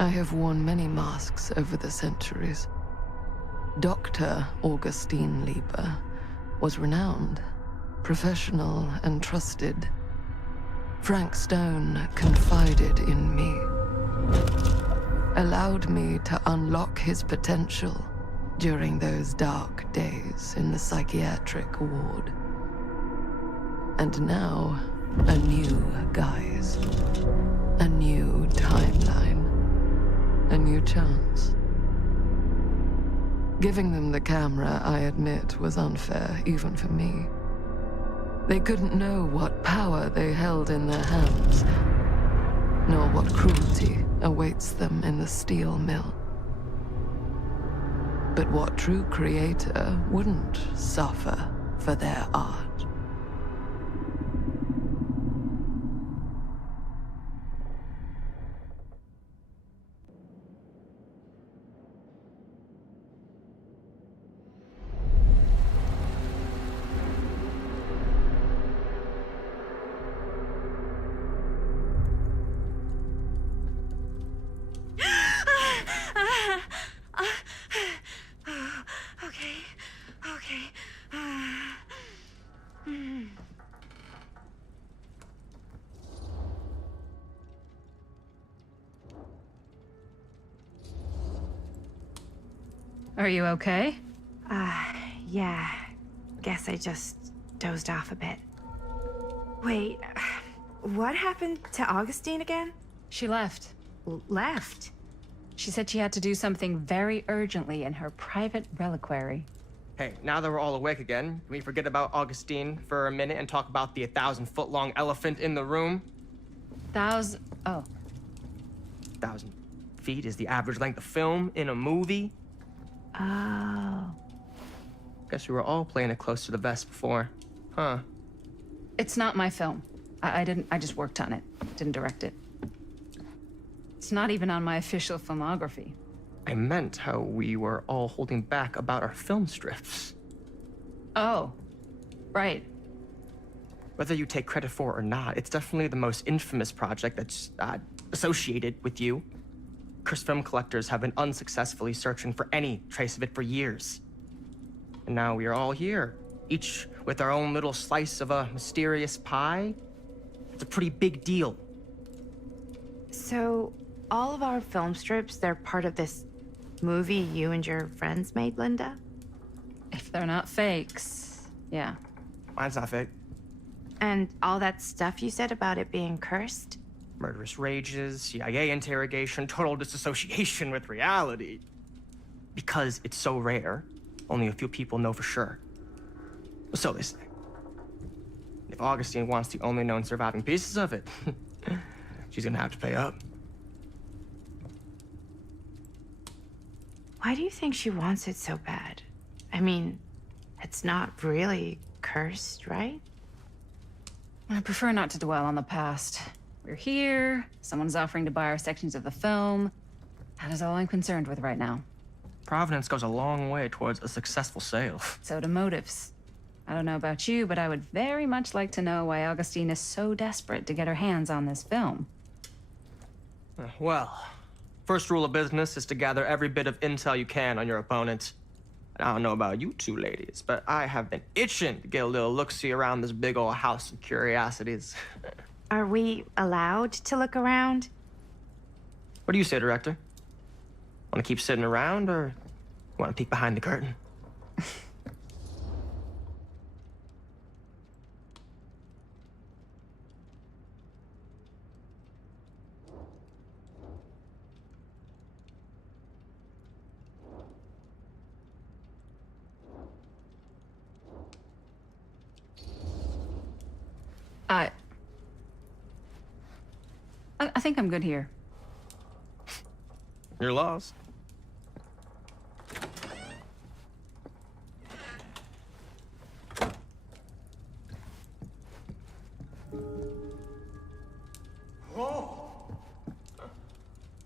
I have worn many masks over the centuries. Dr. Augustine Lieber was renowned, professional, and trusted. Frank Stone confided in me, allowed me to unlock his potential during those dark days in the psychiatric ward. And now, a new guise, a new timeline, a new chance. Giving them the camera, I admit, was unfair, even for me. They couldn't know what power they held in their hands, nor what cruelty awaits them in the steel mill. But what true creator wouldn't suffer for their art? Are you okay? Yeah. Guess I just dozed off a bit. Wait, what happened to Augustine again? She left. Left? She said she had to do something very urgently in her private reliquary. Hey, now that we're all awake again, can we forget about Augustine for a minute and talk about the 1,000-foot-long elephant in the room? Oh. 1,000 feet is the average length of film in a movie. Oh. Guess we were all playing it close to the vest before, huh? It's not my film. I just worked on it. Didn't direct it. It's not even on my official filmography. I meant how we were all holding back about our film strips. Oh, right. Whether you take credit for it or not, it's definitely the most infamous project that's associated with you. Cursed film collectors have been unsuccessfully searching for any trace of it for years. And now we are all here, each with our own little slice of a mysterious pie. It's a pretty big deal. So, all of our film strips, they're part of this movie you and your friends made, Linda? If they're not fakes, yeah. Mine's not fake. And all that stuff you said about it being cursed? Murderous rages, CIA interrogation, total disassociation with reality. Because it's so rare, only a few people know for sure. So they say. If Augustine wants the only known surviving pieces of it, she's gonna have to pay up. Why do you think she wants it so bad? I mean, it's not really cursed, right? I prefer not to dwell on the past. We're here, someone's offering to buy our sections of the film. That is all I'm concerned with right now. Providence goes a long way towards a successful sale. So do motives. I don't know about you, but I would very much like to know why Augustine is so desperate to get her hands on this film. Well, first rule of business is to gather every bit of intel you can on your opponent. And I don't know about you two ladies, but I have been itching to get a little look-see around this big old house of curiosities. Are we allowed to look around? What do you say, Director? Want to keep sitting around, or want to peek behind the curtain? I think I'm good here. You're lost.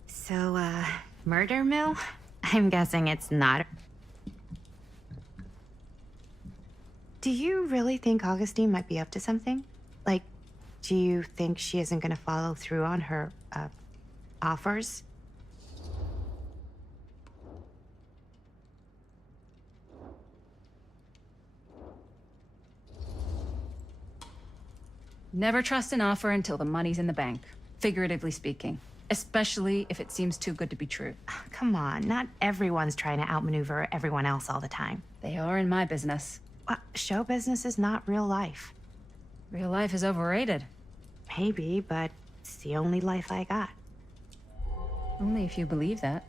So, murder mill? I'm guessing it's not. Do you really think Augustine might be up to something? Like, do you think she isn't gonna follow through on her, offers? Never trust an offer until the money's in the bank, figuratively speaking. Especially if it seems too good to be true. Come on, not everyone's trying to outmaneuver everyone else all the time. They are in my business. Show business is not real life. Real life is overrated. Maybe, but it's the only life I got. Only if you believe that.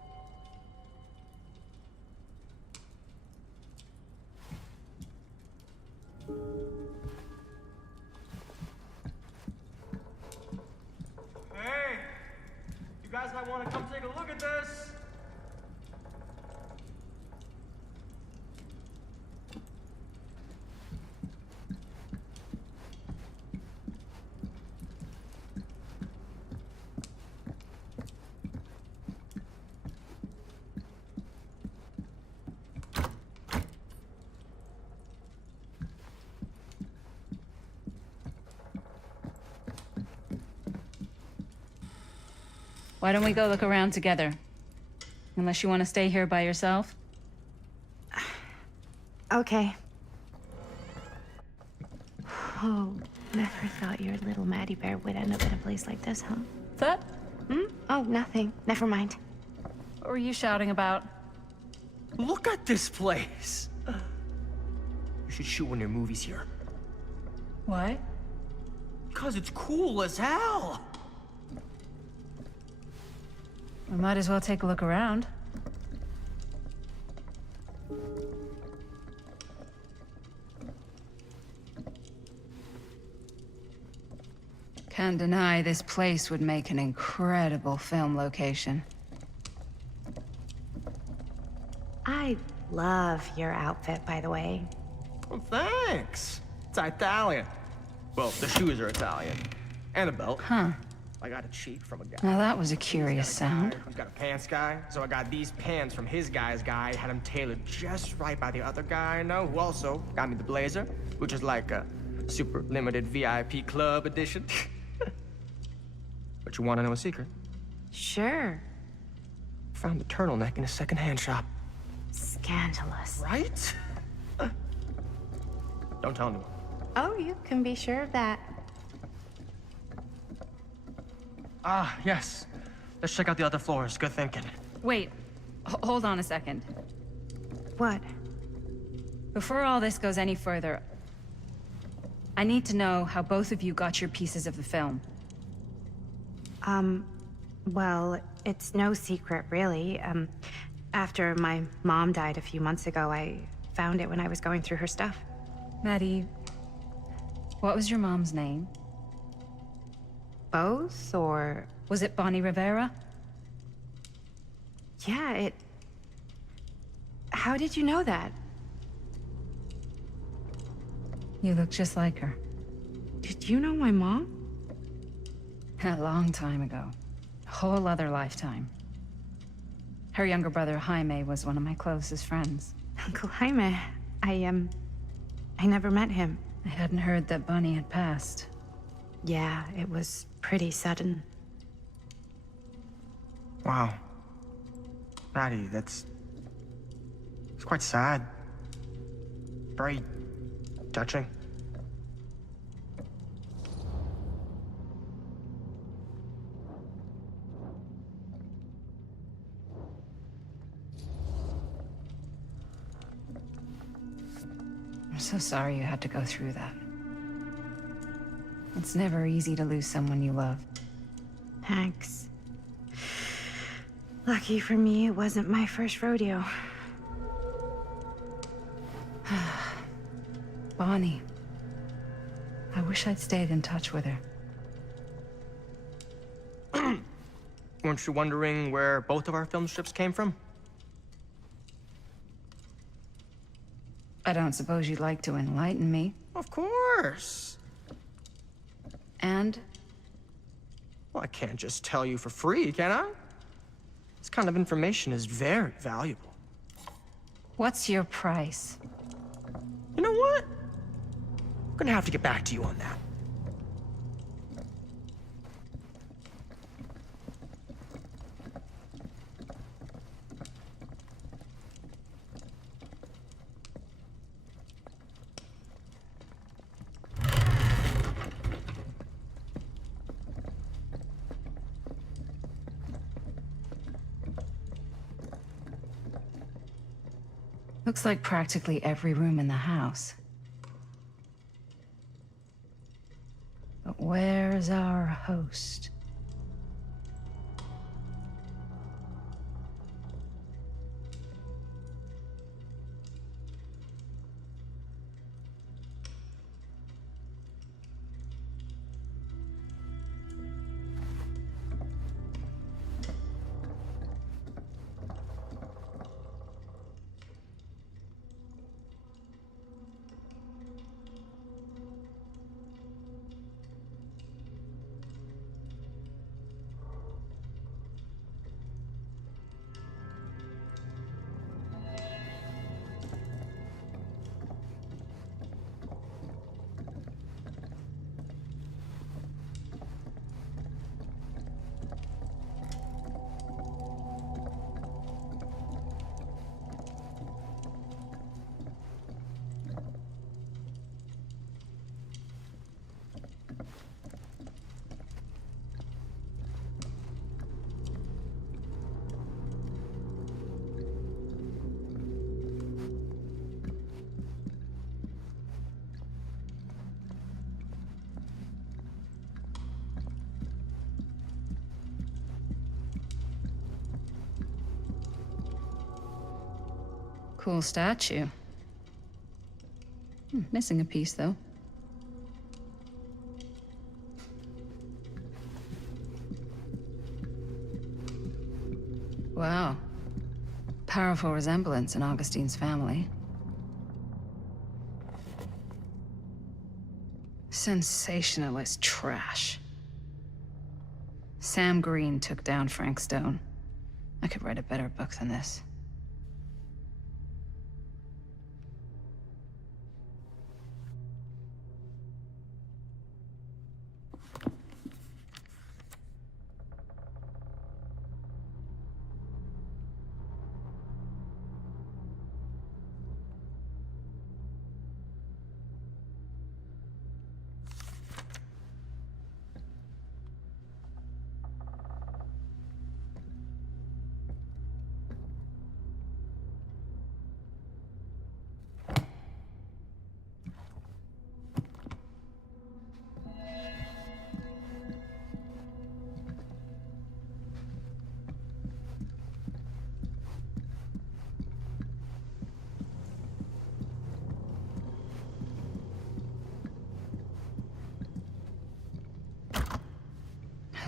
Hey! You guys might want to come take a look at this! Why don't we go look around together? Unless you want to stay here by yourself? Okay. Oh, never thought your little Maddie Bear would end up in a place like this, huh? That? Oh, nothing. Never mind. What were you shouting about? Look at this place! You should shoot one of your movies here. Why? Because it's cool as hell! We might as well take a look around. Can't deny this place would make an incredible film location. I love your outfit, by the way. Well, thanks. It's Italian. Well, the shoes are Italian. And a belt. Huh. I got it cheap from a guy. Now that was a curious sound. Who's got a pants guy? So I got these pants from his guy's guy, had them tailored just right by the other guy I know, who also got me the blazer, which is like a super limited VIP club edition. But you want to know a secret? Sure. Found the turtleneck in a secondhand shop. Scandalous. Right? Don't tell anyone. Oh, you can be sure of that. Ah, yes. Let's check out the other floors. Good thinking. Wait, hold on a second. What? Before all this goes any further, I need to know how both of you got your pieces of the film. Well, it's no secret, really. After my mom died a few months ago, I found it when I was going through her stuff. Maddie, what was your mom's name? Both, or... Was it Bonnie Rivera? Yeah, How did you know that? You look just like her. Did you know my mom? A long time ago. A whole other lifetime. Her younger brother, Jaime, was one of my closest friends. Uncle Jaime. I never met him. I hadn't heard that Bonnie had passed. Yeah, it was pretty sudden. Wow. Maddie, it's quite sad. Very touching. I'm so sorry you had to go through that. It's never easy to lose someone you love. Thanks. Lucky for me, it wasn't my first rodeo. Bonnie. I wish I'd stayed in touch with her. Weren't you wondering where both of our film strips came from? I don't suppose you'd like to enlighten me. Of course. And? Well, I can't just tell you for free, can I? This kind of information is very valuable. What's your price? You know what? I'm gonna have to get back to you on that. Looks like practically every room in the house. But where's our host? Cool statue. Missing a piece, though. Wow. Powerful resemblance in Augustine's family. Sensationalist trash. Sam Green took down Frank Stone. I could write a better book than this.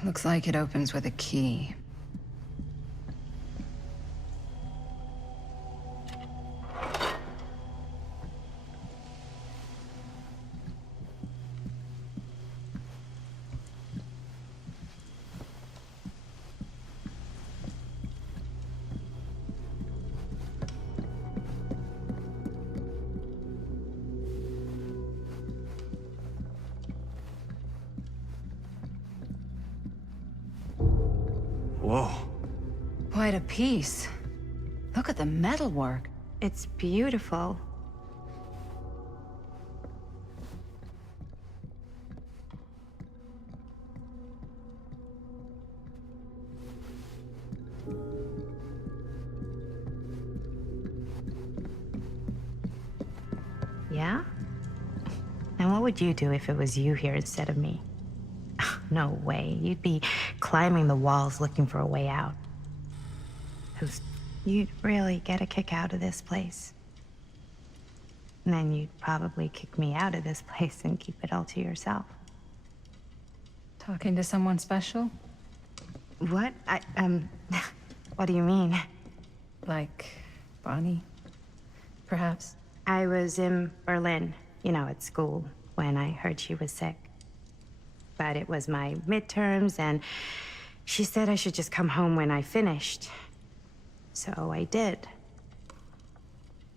Looks like it opens with a key. Whoa. Quite a piece. Look at the metalwork. It's beautiful. Yeah? And what would you do if it was you here instead of me? No way. You'd be climbing the walls looking for a way out. 'Cause you'd really get a kick out of this place. And then you'd probably kick me out of this place and keep it all to yourself. Talking to someone special? What? What do you mean? Like Bonnie, perhaps? I was in Berlin, at school, when I heard she was sick. But it was my midterms, and she said I should just come home when I finished. So I did.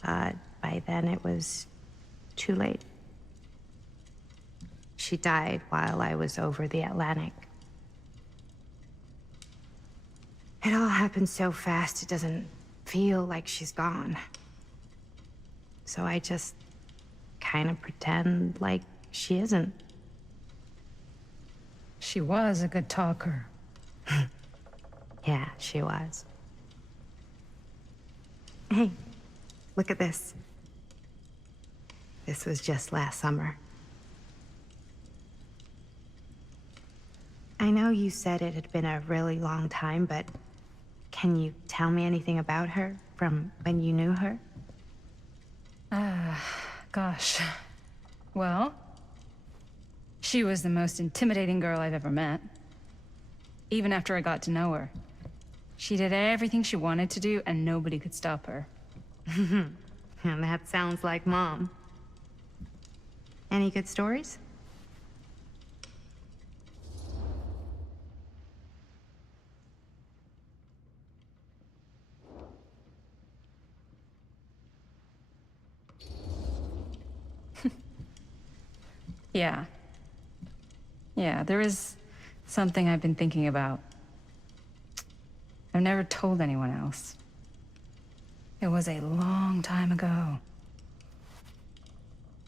But by then it was too late. She died while I was over the Atlantic. It all happened so fast, it doesn't feel like she's gone. So I just kind of pretend like she isn't. She was a good talker. Yeah, she was. Hey, Look at this. This was just last summer. I know you said it had been a really long time, but can you tell me anything about her from when you knew her? Gosh. Well, she was the most intimidating girl I've ever met. Even after I got to know her. She did everything she wanted to do, and nobody could stop her. And that sounds like Mom. Any good stories? Yeah. Yeah, there is something I've been thinking about. I've never told anyone else. It was a long time ago.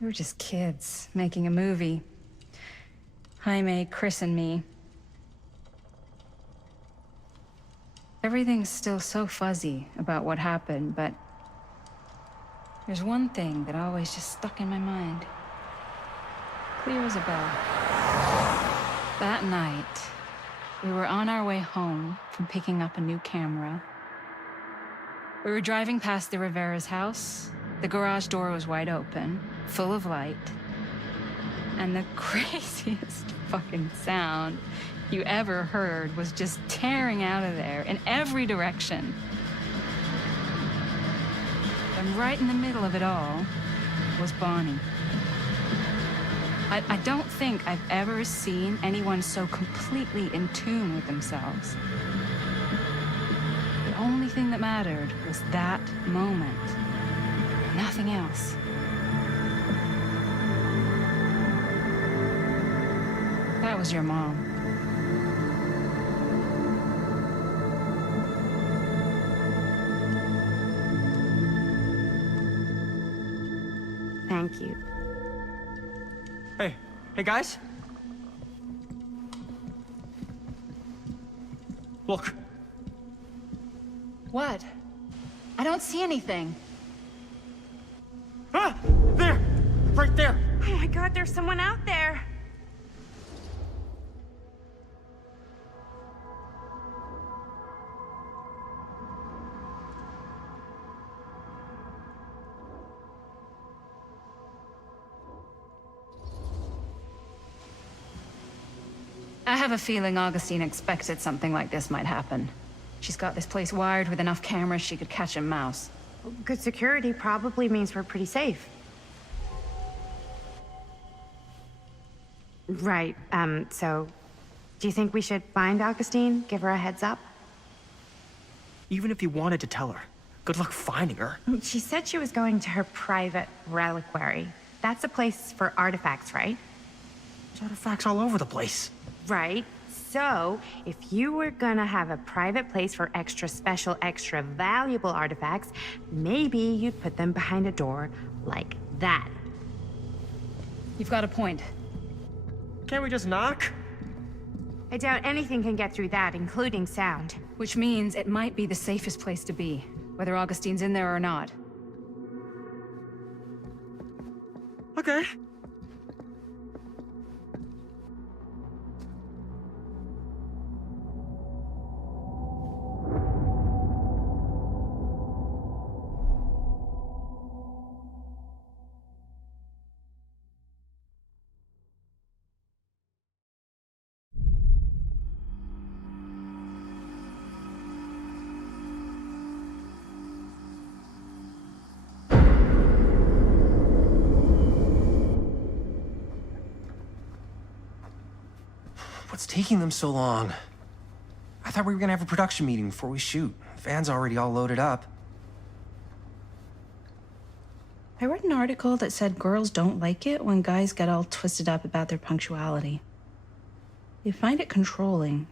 We were just kids, making a movie. Jaime, Chris, and me. Everything's still so fuzzy about what happened, but there's one thing that always just stuck in my mind. Clear as a bell. That night, we were on our way home from picking up a new camera. We were driving past the Rivera's house. The garage door was wide open, full of light. And the craziest fucking sound you ever heard was just tearing out of there in every direction. And right in the middle of it all was Bonnie. I don't think I've ever seen anyone so completely in tune with themselves. The only thing that mattered was that moment. Nothing else. That was your mom. Thank you. Hey guys. Look. What? I don't see anything. Ah! There! Right there! Oh my God, there's someone out there. I have a feeling Augustine expected something like this might happen. She's got this place wired with enough cameras she could catch a mouse. Good security probably means we're pretty safe. Right, so... Do you think we should find Augustine? Give her a heads up? Even if you wanted to tell her, good luck finding her. She said she was going to her private reliquary. That's a place for artifacts, right? There's artifacts all over the place. Right. So, if you were gonna have a private place for extra special, extra valuable artifacts, maybe you'd put them behind a door like that. You've got a point. Can't we just knock? I doubt anything can get through that, including sound. Which means it might be the safest place to be, whether Augustine's in there or not. Okay. What's taking them so long? I thought we were gonna have a production meeting before we shoot. The van's already all loaded up. I read an article that said girls don't like it when guys get all twisted up about their punctuality. They find it controlling.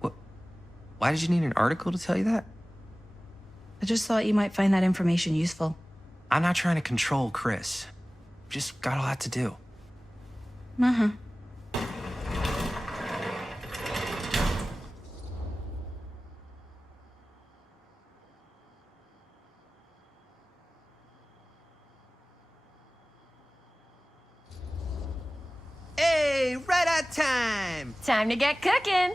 What? Why did you need an article to tell you that? I just thought you might find that information useful. I'm not trying to control Chris. Just got a lot to do. Uh-huh. Felirat time! Time to get cooking.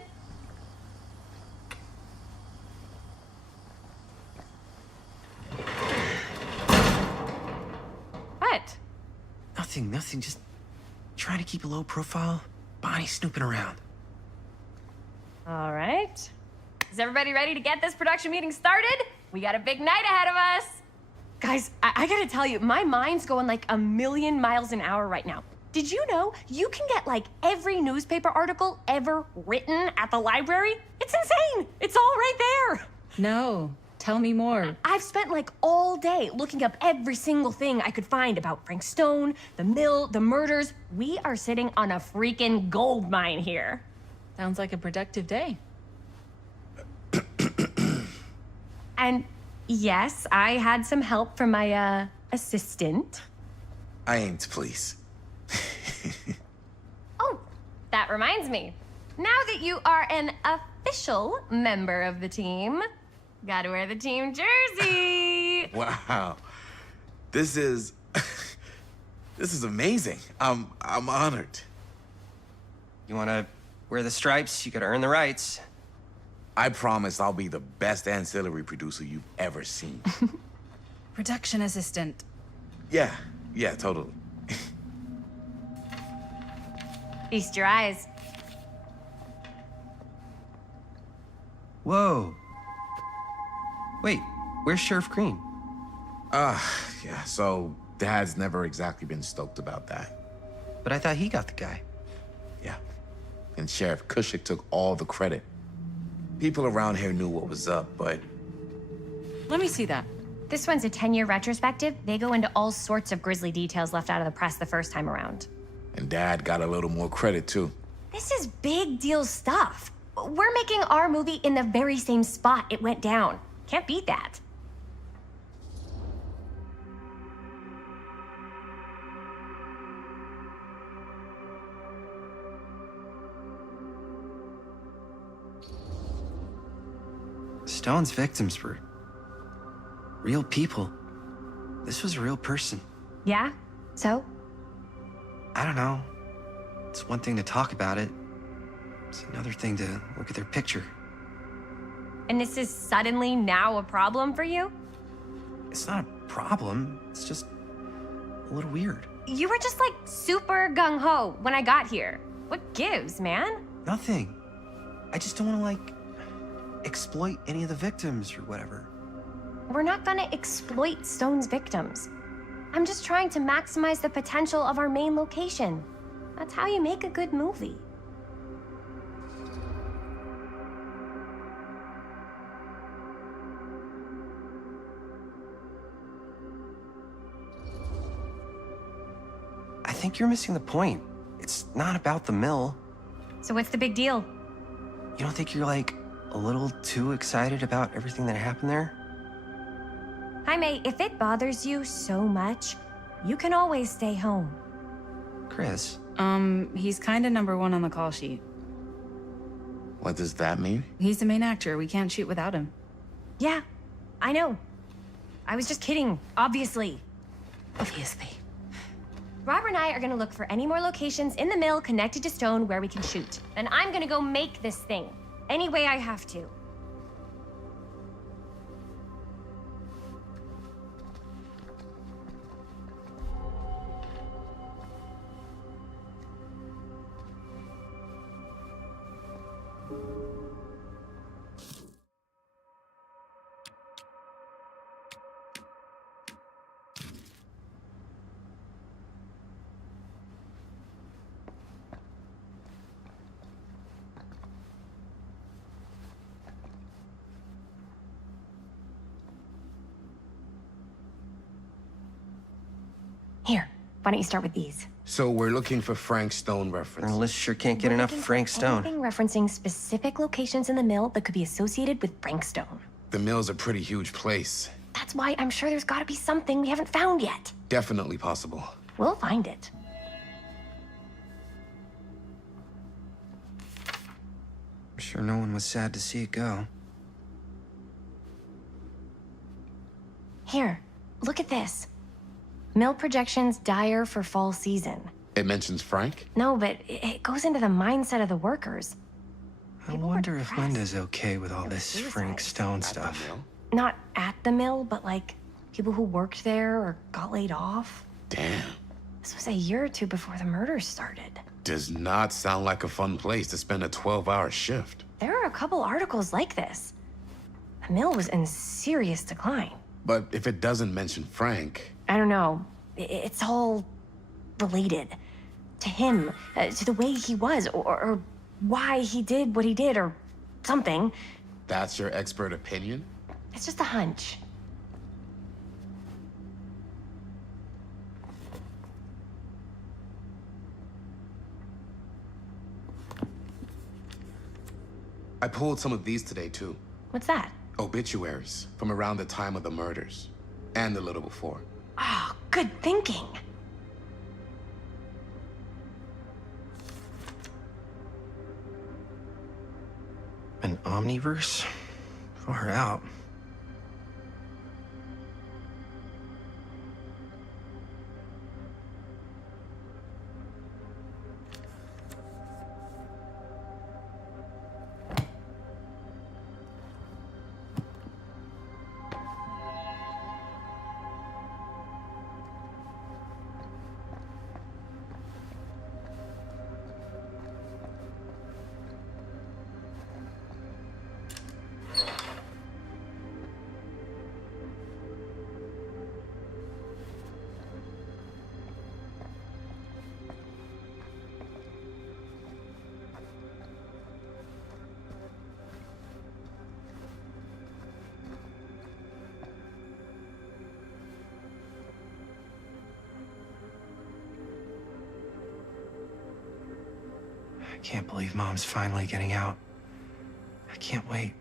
What? Nothing. Just trying to keep a low profile. Bonnie snooping around. All right. Is everybody ready to get this production meeting started? We got a big night ahead of us. Guys, I gotta tell you, my mind's going like a million miles an hour right now. Did you know you can get like every newspaper article ever written at the library? It's insane. It's all right there. No, tell me more. I've spent like all day looking up every single thing I could find about Frank Stone, the mill, the murders. We are sitting on a freaking gold mine here. Sounds like a productive day. And yes, I had some help from my assistant. I aim to please. Oh, that reminds me. Now that you are an official member of the team, gotta wear the team jersey. Wow. This is... this is amazing. I'm honored. You wanna wear the stripes? You gotta earn the rights. I promise I'll be the best ancillary producer you've ever seen. Production assistant. Yeah, totally. Feast your eyes. Whoa. Wait, where's Sheriff Green? Yeah, so Dad's never exactly been stoked about that. But I thought he got the guy. Yeah. And Sheriff Cushik took all the credit. People around here knew what was up, but... Let me see that. This one's a 10-year retrospective. They go into all sorts of grisly details left out of the press the first time around. And Dad got a little more credit, too. This is big deal stuff. We're making our movie in the very same spot it went down. Can't beat that. Stone's victims were real people. This was a real person. Yeah? So? I don't know. It's one thing to talk about it. It's another thing to look at their picture. And this is suddenly now a problem for you? It's not a problem. It's just a little weird. You were just like super gung-ho when I got here. What gives, man? Nothing. I just don't want to, like, exploit any of the victims or whatever. We're not gonna exploit Stone's victims. I'm just trying to maximize the potential of our main location. That's how you make a good movie. I think you're missing the point. It's not about the mill. So what's the big deal? You don't think you're, like, a little too excited about everything that happened there? Jaime, if it bothers you so much, you can always stay home. Chris, He's kinda number one on the call sheet. What does that mean? He's the main actor. We can't shoot without him. Yeah, I know. I was just kidding, obviously. Obviously. Robert and I are gonna look for any more locations in the mill connected to Stone where we can shoot. And I'm gonna go make this thing, any way I have to. Here, why don't you start with these? So we're looking for Frank Stone our references. list sure can't get enough of Frank Stone. Anything referencing specific locations in the mill that could be associated with Frank Stone. The mill's a pretty huge place. That's why I'm sure there's gotta be something we haven't found yet. Definitely possible. We'll find it. I'm sure no one was sad to see it go. Here, look at this. Mill projections dire for fall season. It mentions Frank? No, but it goes into the mindset of the workers. I People were wonder if depressed. Linda's okay with all There were this Frank suicides. Stone At the stuff. mill? Not at the mill, but like people who worked there or got laid off. Damn. This was a year or two before the murders started. Does not sound like a fun place to spend a 12-hour shift. There are a couple articles like this. The mill was in serious decline. But if it doesn't mention Frank, I don't know. It's all related to him, to the way he was, or why he did what he did, or something. that's your expert opinion? It's just a hunch. I pulled some of these today, too. What's that? Obituaries from around the time of the murders, and a little before. Oh, good thinking. An omniverse? Far out. I can't believe Mom's finally getting out. I can't wait.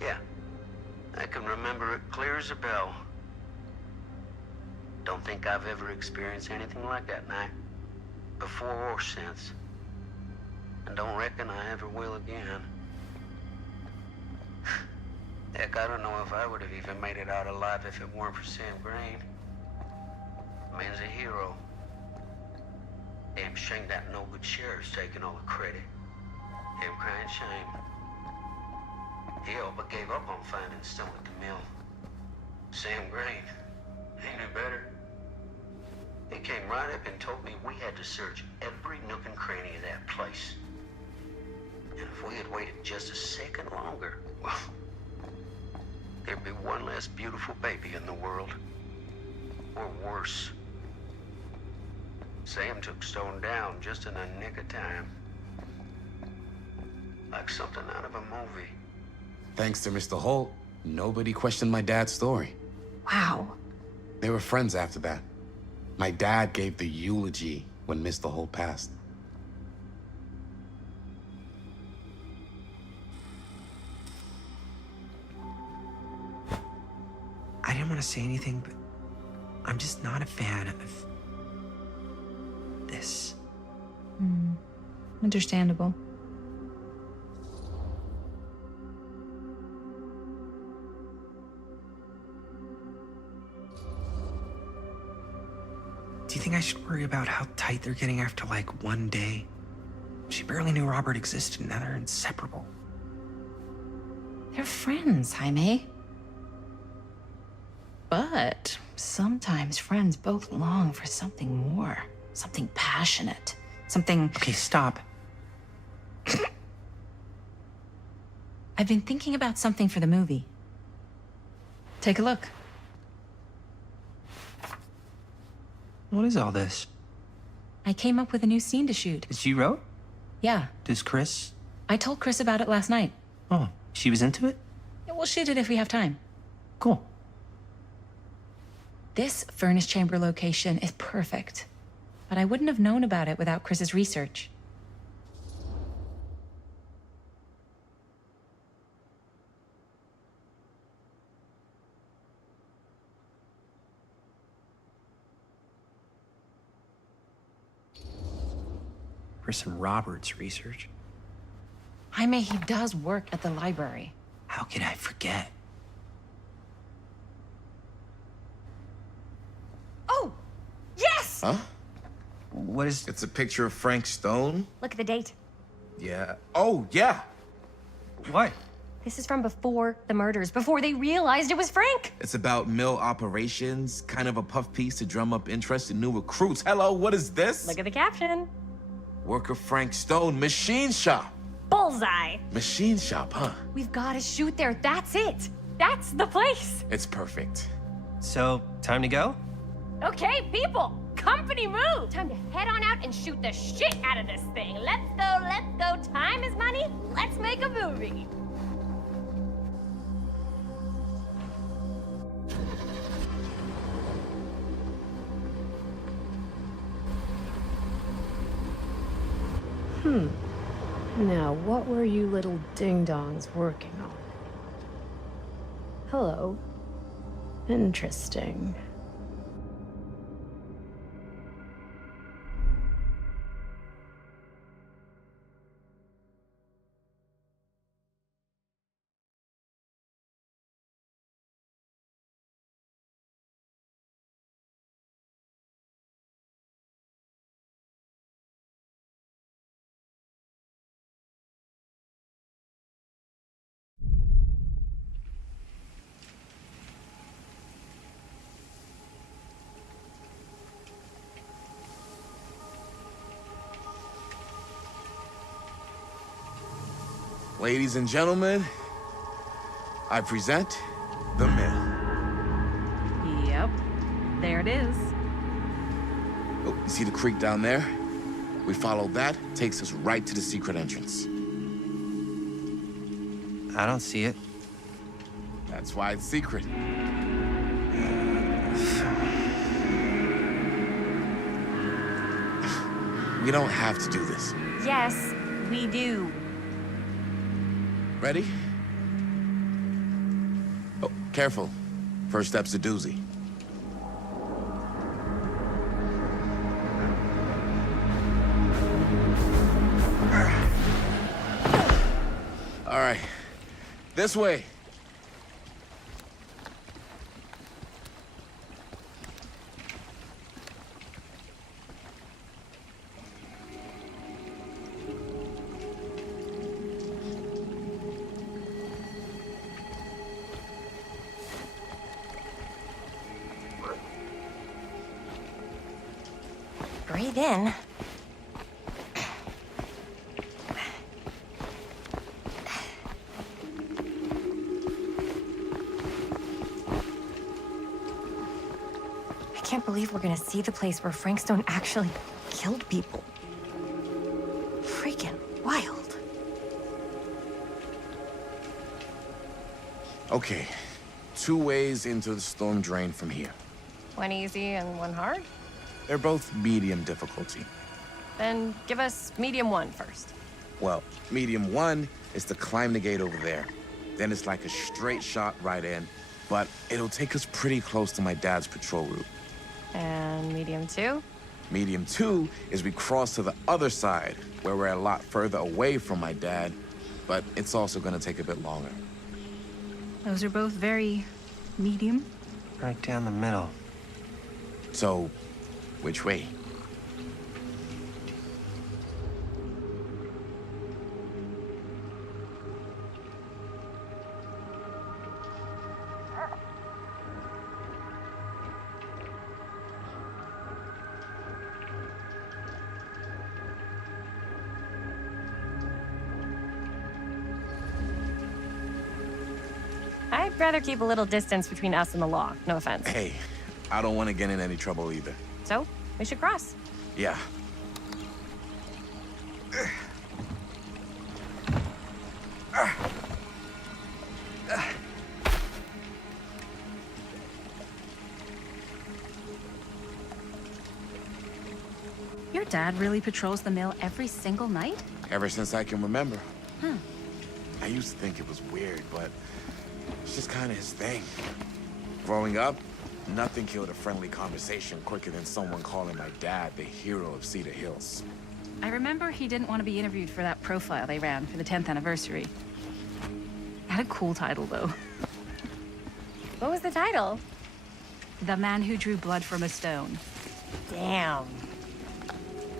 Yeah. I can remember it clear as a bell. Don't think I've ever experienced anything like that night, before or since. And don't reckon I ever will again. Heck, I don't know if I would have even made it out alive if it weren't for Sam Green. Man's a hero. Damn shame that no good sheriff's taking all the credit. Damn crying shame. He all but gave up on finding Stone at the mill. Sam Green, he knew better. He came right up and told me we had to search every nook and cranny of that place. And if we had waited just a second longer, well, there'd be one less beautiful baby in the world. Or worse. Sam took Stone down just in the nick of time. Like something out of a movie. Thanks to Mr. Holt, nobody questioned my dad's story. Wow. They were friends after that. My dad gave the eulogy when Mr. Holt passed. I didn't want to say anything, but I'm just not a fan of this. Understandable. Do you think I should worry about how tight they're getting after, like, one day? She barely knew Robert existed, and now they're inseparable. They're friends, Jaime. But sometimes friends both long for something more, something passionate, something. Okay, stop. I've been thinking about something for the movie. Take a look. What is all this? I came up with a new scene to shoot. That you wrote? Yeah, Does Chris? I told Chris about it last night. Oh, she was into it? Yeah, we'll shoot it if we have time. Cool. This furnace chamber location is perfect. but I wouldn't have known about it without Chris's research. Person Roberts' research. Jaime, he does work at the library. How could I forget? Oh! Yes! Huh? What is... It's a picture of Frank Stone? Look at the date. Yeah. Oh, yeah. What? This is from before the murders, before they realized it was Frank. It's about mill operations, kind of a puff piece to drum up interest in new recruits. Hello, what is this? Look at the caption. Worker Frank Stone, machine shop. Bullseye. Machine shop, huh? We've got to shoot there. That's it. That's the place. It's perfect. So, time to go? Okay, people. Company move. Time to head on out and shoot the shit out of this thing. Let's go, let's go. Time is money. Let's make a movie. Now, what were you little ding-dongs working on? Hello. Interesting. Ladies and gentlemen, I present the mill. Yep. There it is. Oh, you see the creek down there? We follow that, takes us right to the secret entrance. I don't see it. That's why it's secret. We don't have to do this. Yes, we do. Ready? Oh, careful. First step's a doozy. All right. This way. Breathe in. I can't believe we're gonna see the place where Frank Stone actually killed people. Freaking wild. Okay. 2 ways into the storm drain from here. One easy and one hard? They're both medium difficulty. Then give us medium one first. Well, medium 1 is to climb the gate over there. Then it's like a straight shot right in, but it'll take us pretty close to my dad's patrol route. And medium two? Medium 2 is we cross to the other side, where we're a lot further away from my dad, but it's also gonna take a bit longer. Those are both very medium. Right down the middle. So, which way? I'd rather keep a little distance between us and the law. No offense. Hey, I don't want to get in any trouble either. So, we should cross. Yeah. Your dad really patrols the mill every single night? Ever since I can remember. I used to think it was weird, but it's just kind of his thing. Growing up, nothing killed a friendly conversation quicker than someone calling my dad the hero of Cedar Hills. I remember he didn't want to be interviewed for that profile they ran for the 10th anniversary. Had a cool title, though. What was the title? The Man Who Drew Blood from a Stone. Damn.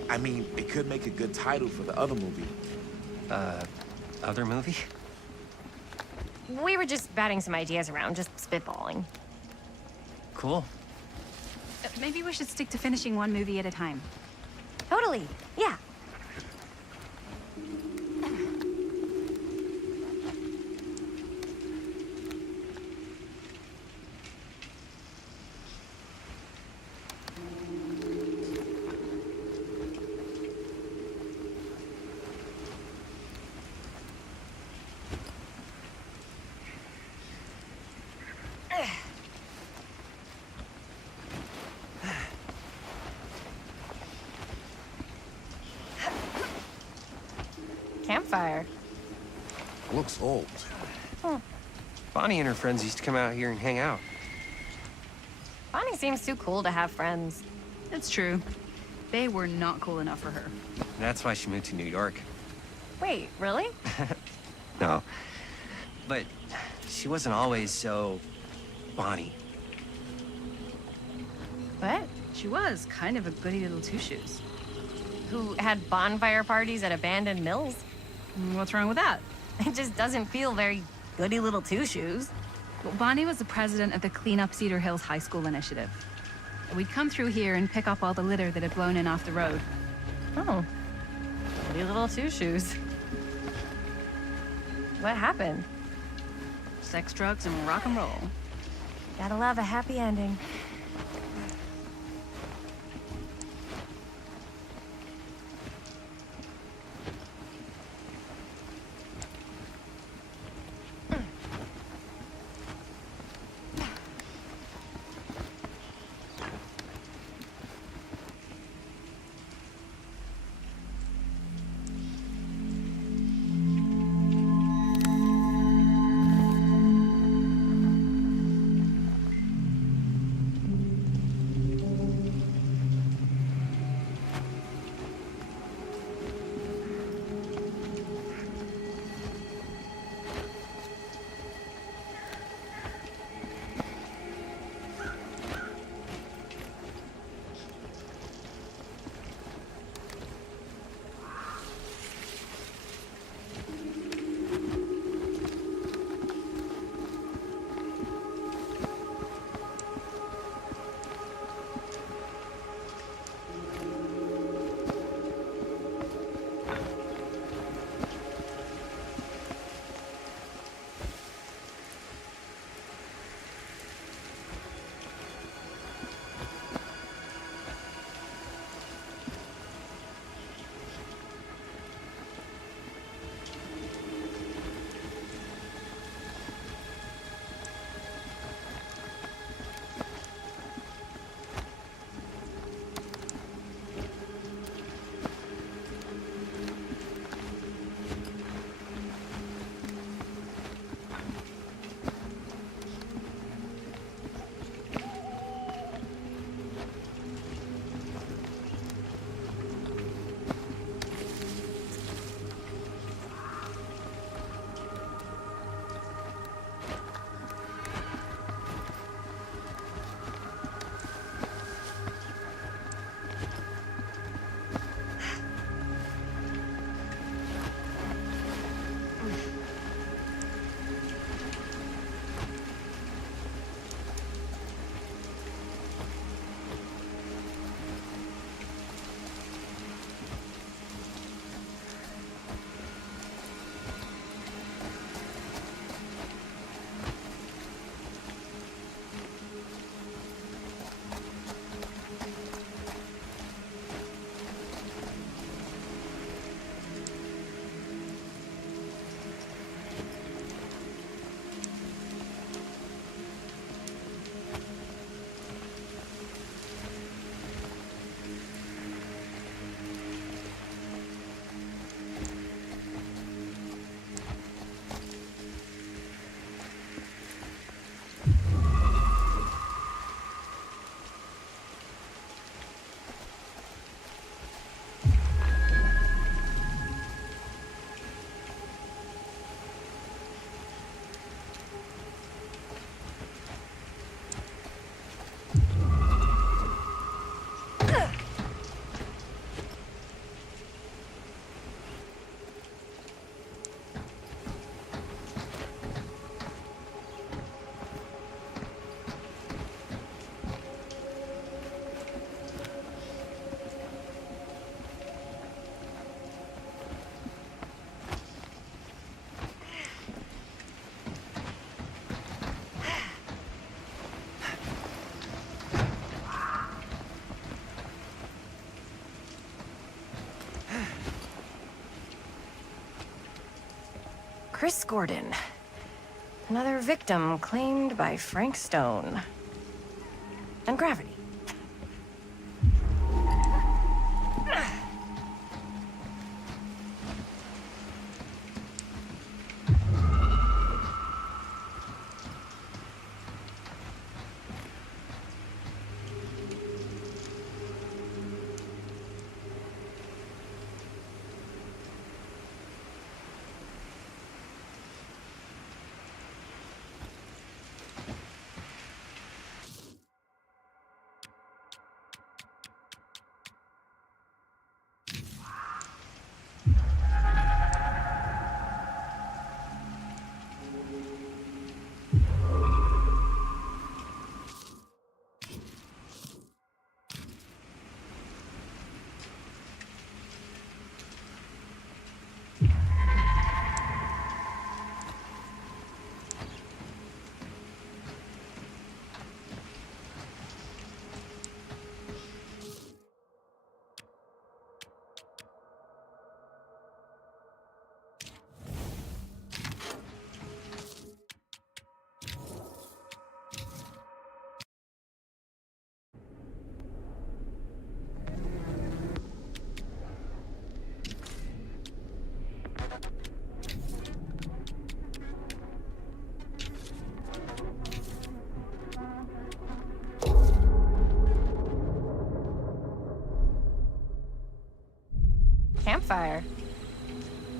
I mean, it could make a good title for the other movie. Other movie? We were just batting some ideas around, just spitballing. Cool. Maybe we should stick to finishing one movie at a time. Totally. Yeah. Campfire. Looks old. Bonnie and her friends used to come out here and hang out. Bonnie seems too cool to have friends. It's true. They were not cool enough for her. That's why she moved to New York. Wait, really? No. But she wasn't always so... Bonnie. What? She was kind of a goody little two-shoes. Who had bonfire parties at abandoned mills? What's wrong with that? It just doesn't feel very goody little two-shoes. Well, Bonnie was the president of the Clean Up Cedar Hills High School initiative. We'd come through here and pick up all the litter that had blown in off the road. Oh. Goody little two-shoes. What happened? Sex, drugs, and rock and roll. Gotta love a happy ending. Chris Gordon. Another victim claimed by Frank Stone. And gravity. Campfire.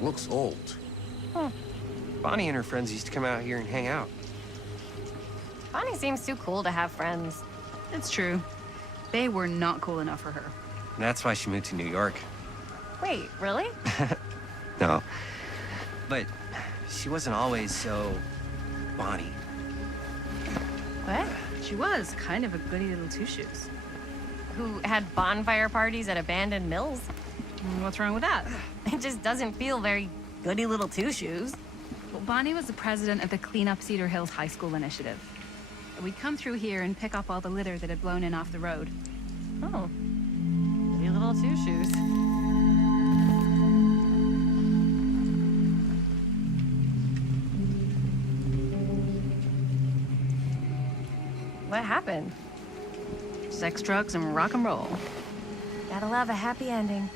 Looks old. Bonnie and her friends used to come out here and hang out. Bonnie seems too cool to have friends. It's true. They were not cool enough for her. And that's why she moved to New York. Wait, really? No. But she wasn't always so Bonnie. What? She was kind of a goody little two-shoes. Who had bonfire parties at abandoned mills? What's wrong with that? It just doesn't feel very goody little two-shoes. Well, Bonnie was the president of the Clean Up Cedar Hills High School initiative. We'd come through here and pick up all the litter that had blown in off the road. Oh. Goody little two-shoes. What happened? Sex, drugs, and rock and roll. Gotta love a happy ending.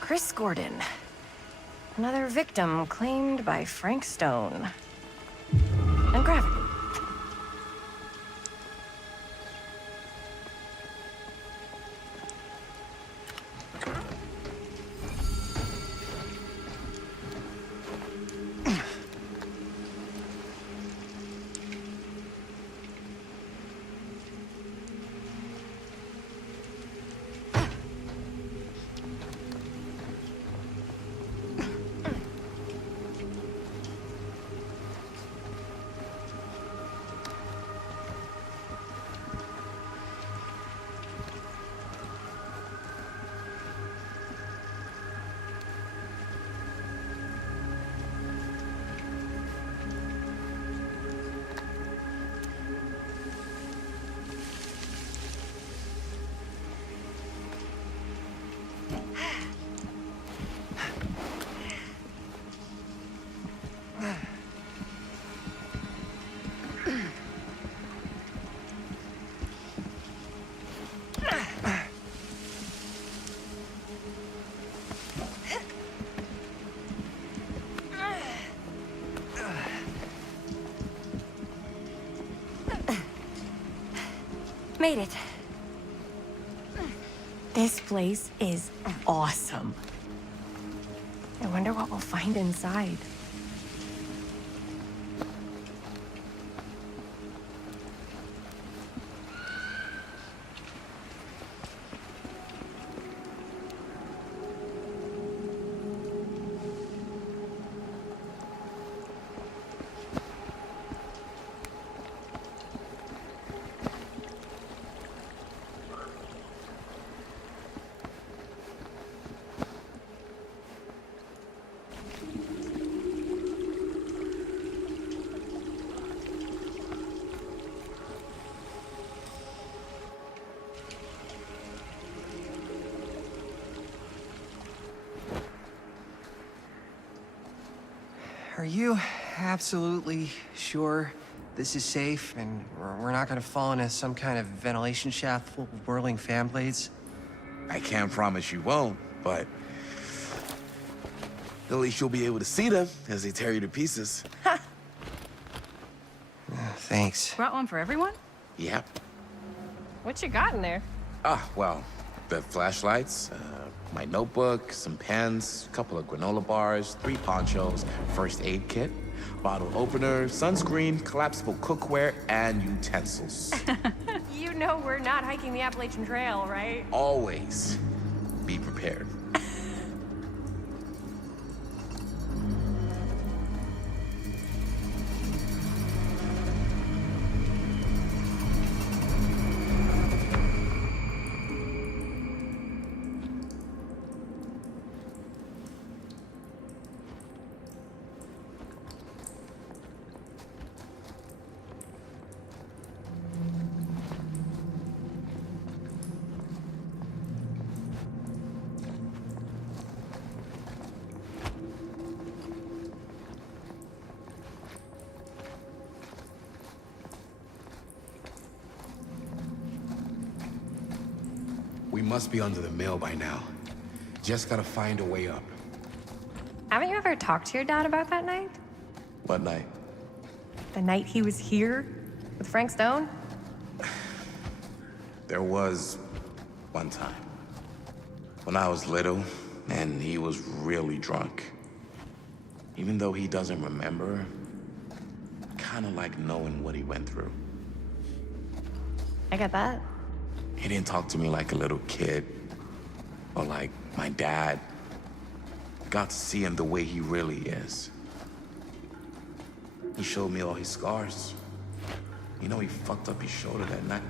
Chris Gordon. Another victim claimed by Frank Stone. And gravity. Made it. This place is awesome. I wonder what we'll find inside. Are you absolutely sure this is safe and we're not gonna fall into some kind of ventilation shaft full of whirling fan blades? I can't promise you won't, but at least you'll be able to see them as they tear you to pieces. Thanks. Brought one for everyone? Yep. What you got in there? Well, the flashlights, my notebook, some pens, a couple of granola bars, 3 ponchos, first aid kit, bottle opener, sunscreen, collapsible cookware, and utensils. You know we're not hiking the Appalachian Trail, right? Always be prepared. We must be under the mill by now. Just gotta find a way up. Haven't you ever talked to your dad about that night? What night? The night he was here with Frank Stone? There was one time when I was little and he was really drunk. Even though he doesn't remember, kind of like knowing what he went through. I get that. He didn't talk to me like a little kid or like my dad. Got to see him the way he really is. He showed me all his scars. You know, he fucked up his shoulder that night.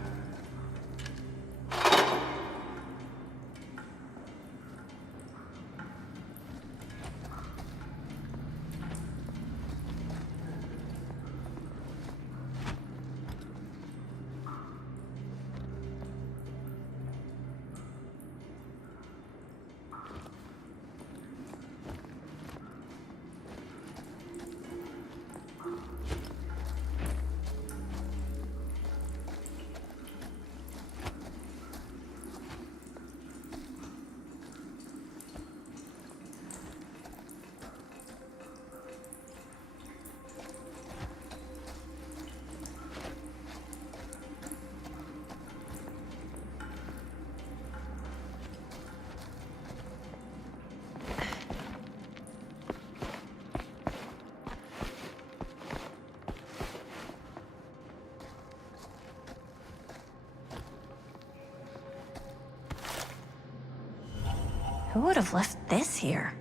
Who would have left this here?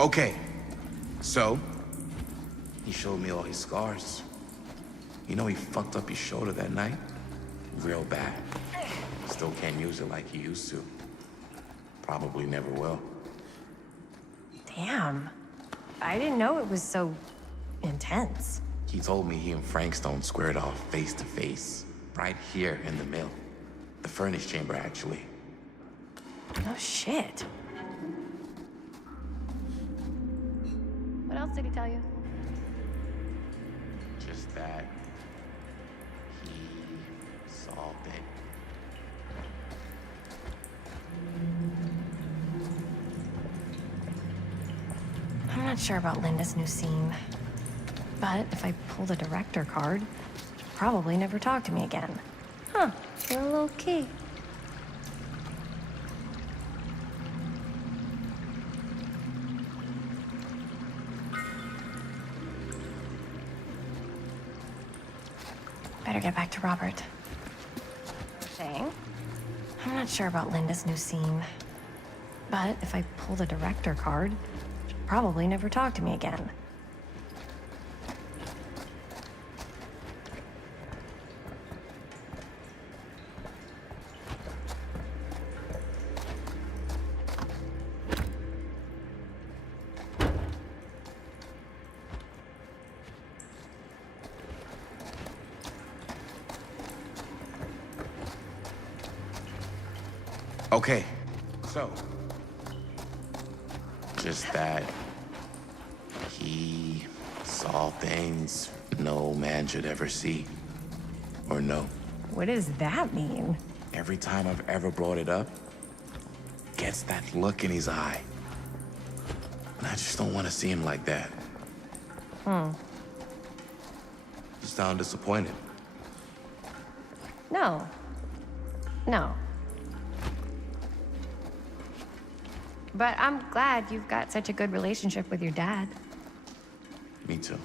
Okay, so he showed me all his scars. You know, he fucked up his shoulder that night real bad. Still can't use it like he used to. Probably never will. Damn. I didn't know it was so intense. He told me he and Frank Stone squared off face to face, right here in the mill. The furnace chamber, actually. No shit. What else did he tell you? Just that he solved it. I'm not sure about Linda's new scene. But if I pull the director card, she'll probably never talk to me again. Huh, you're low key. better get back to Robert. Shane? I'm not sure about Linda's new scene. But if I pull the director card, she'll probably never talk to me again. Okay, so just that he saw things no man should ever see or know. What does that mean? Every time I've ever brought it up, gets that look in his eye. And I just don't want to see him like that. You sound disappointed. No. No. But I'm glad you've got such a good relationship with your dad. Me too.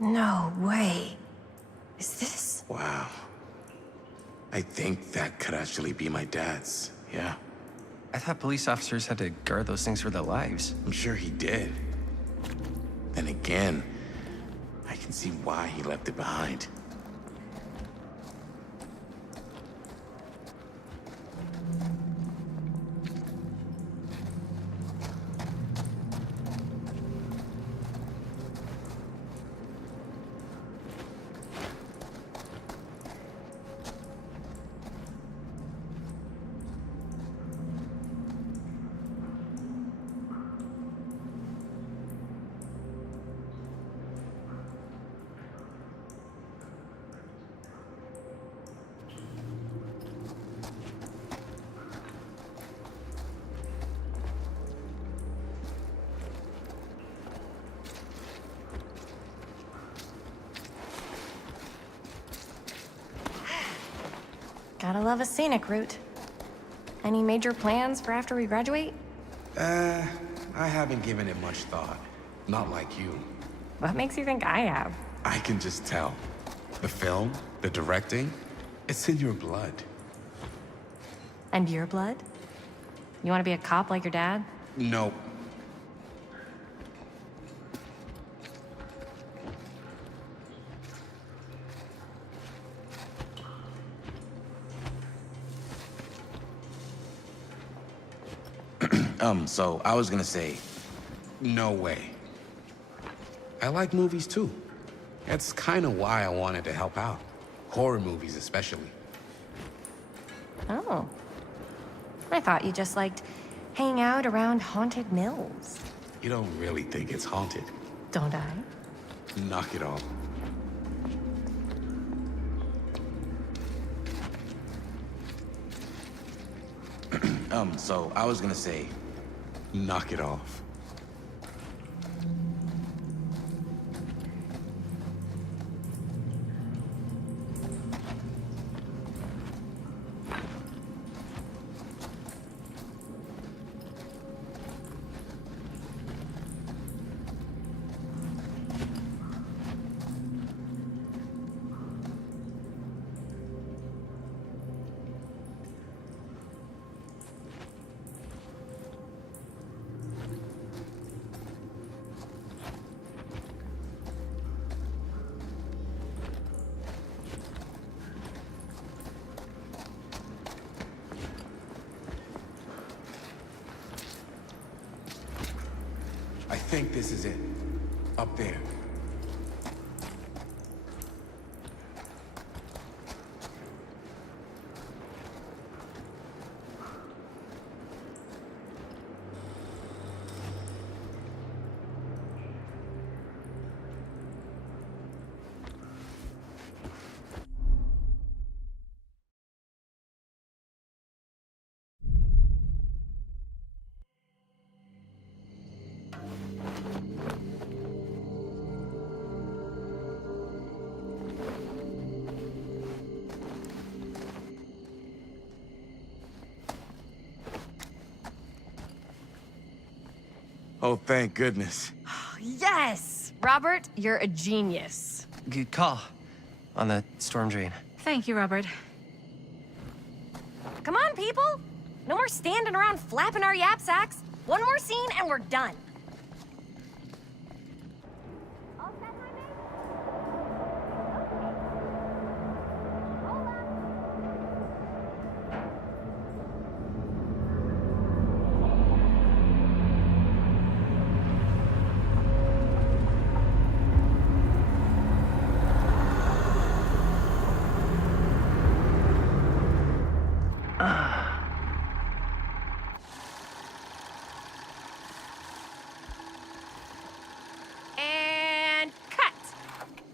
No way. Is this? Wow. I think that could actually be my dad's, yeah. I thought police officers had to guard those things for their lives. I'm sure he did. Then again, I can see why he left it behind. Gotta love a scenic route. Any major plans for after we graduate? I haven't given it much thought. Not like you. What makes you think I have? I can just tell. The film, the directing, it's in your blood. And your blood? You want to be a cop like your dad? Nope. So I was gonna say, No way. I like movies too. That's kind of why I wanted to help out. Horror movies especially. Oh. I thought you just liked hanging out around haunted mills. You don't really think it's haunted. Don't I? Knock it off. so I was gonna say, Knock it off. I think this is it. Up there. oh, thank goodness. Yes! Robert, you're a genius. Good call on the storm drain. Thank you, Robert. Come on, people! No more standing around flapping our yap sacks. One more scene and we're done. All set, my man? Okay. Hold on. And cut.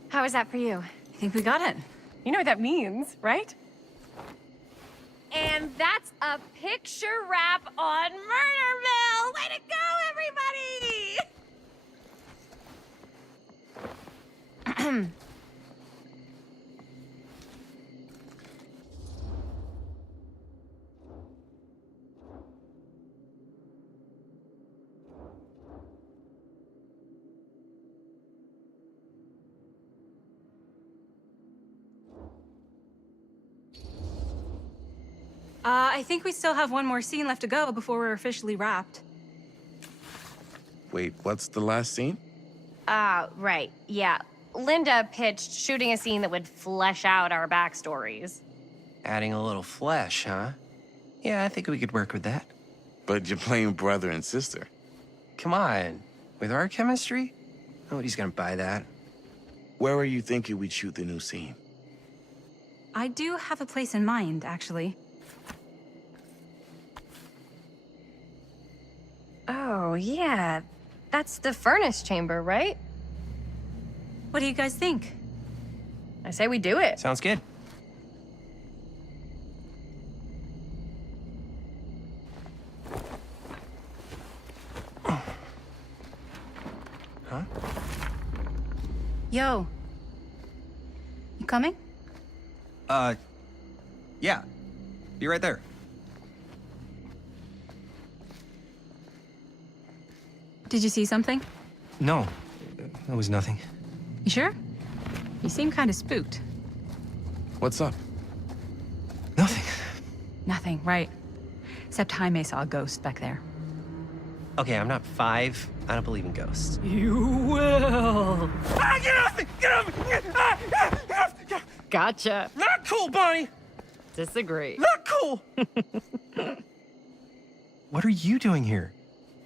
How was that for you? I think we got it. You know what that means, right? And that's a picture wrap on Murderville! Way to go, everybody! I think we still have one more scene left to go before we're officially wrapped. Wait, what's the last scene? Right, yeah. Linda pitched shooting a scene that would flesh out our backstories. Adding a little flesh, huh? Yeah, I think we could work with that. But you're playing brother and sister. Come on. With our chemistry? Nobody's gonna buy that. Where are you thinking we'd shoot the new scene? I do have a place in mind, actually. Oh, yeah. That's the furnace chamber, right? What do you guys think? I say we do it. Sounds good. Huh? Yo. You coming? Yeah. Be right there. Did you see something? No, that was nothing. You sure? You seem kind of spooked. What's up? Nothing. Nothing, right. Except Jaime saw a ghost back there. Okay, I'm not 5. I don't believe in ghosts. You will. Ah, get off me! Get off me! Ah, ah, ah, Gotcha. not cool, Bonnie! Disagree. Not cool! What are you doing here?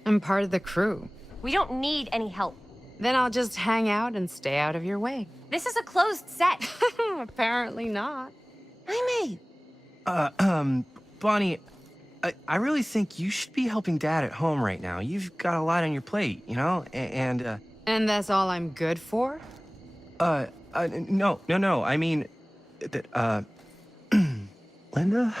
I'm part of the crew. We don't need any help. Then I'll just hang out and stay out of your way. This is a closed set. Apparently not. Jaime. Bonnie, I really think you should be helping Dad at home right now. You've got a lot on your plate, you know? And that's all I'm good for? no. I mean, that, Linda?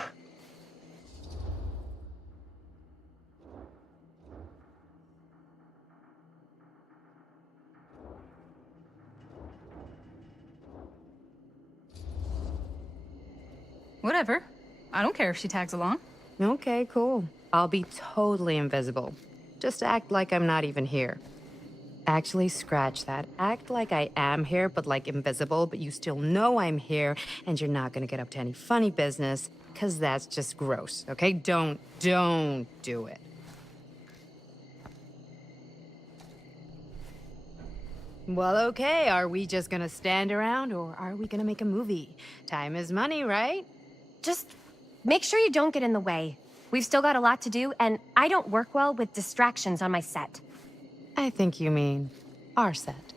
Whatever. I don't care if she tags along. Okay, cool. I'll be totally invisible. Just act like I'm not even here. Actually, scratch that. Act like I am here, but like invisible, but you still know I'm here, and you're not gonna get up to any funny business, because that's just gross, okay? Don't do it. Well, okay, are we just gonna stand around, or are we gonna make a movie? Time is money, right? Just make sure you don't get in the way. We've still got a lot to do, and I don't work well with distractions on my set. I think you mean our set.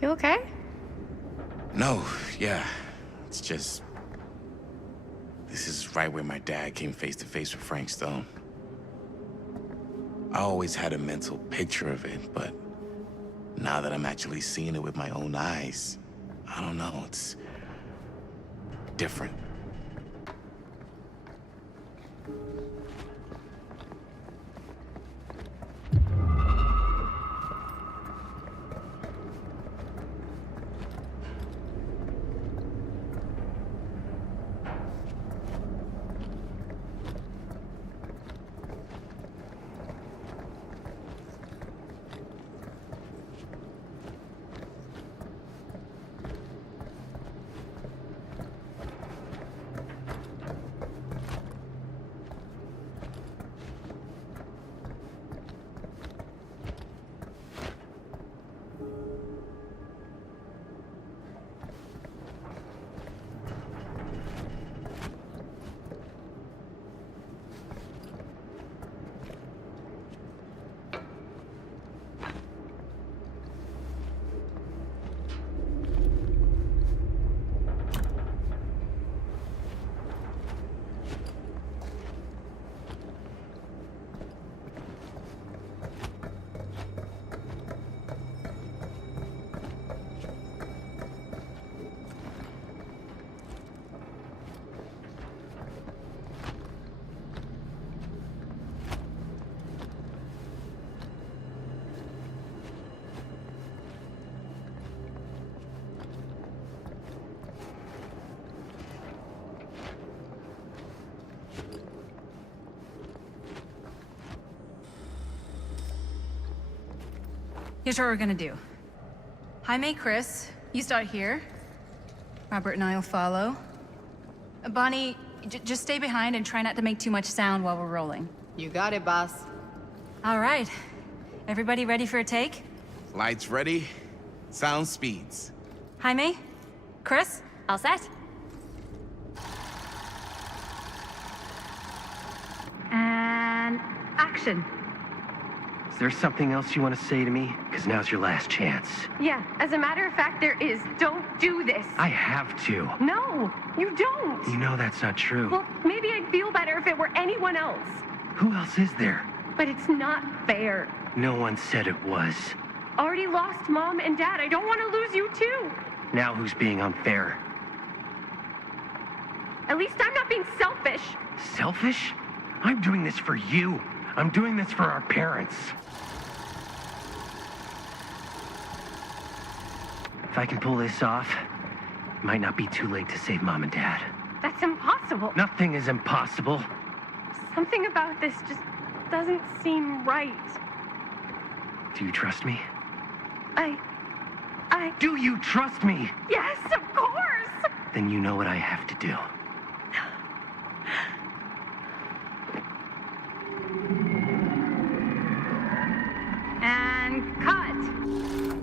You okay? No, yeah. It's just... This is right where my dad came face to face with Frank Stone. I always had a mental picture of it, but now that I'm actually seeing it with my own eyes, I don't know, it's different. Here's what we're gonna do. Jaime, Chris, you start here. Robert and I will follow. Bonnie, just stay behind and try not to make too much sound while we're rolling. You got it, boss. All right. Everybody ready for a take? Lights ready, sound speeds. Jaime? Chris? All set? And action. Is there something else you want to say to me? Because now's your last chance. Yeah, as a matter of fact, there is. Don't do this. I have to. No, you don't. You know that's not true. Well, maybe I'd feel better if it were anyone else. Who else is there? But it's not fair. No one said it was. Already lost Mom and Dad. I don't want to lose you too. Now who's being unfair? At least I'm not being selfish. Selfish? I'm doing this for you. I'm doing this for our parents. If I can pull this off, it might not be too late to save Mom and Dad. That's impossible. Nothing is impossible. Something about this just doesn't seem right. Do you trust me? I... Do you trust me? Yes, of course! Then you know what I have to do. And cut.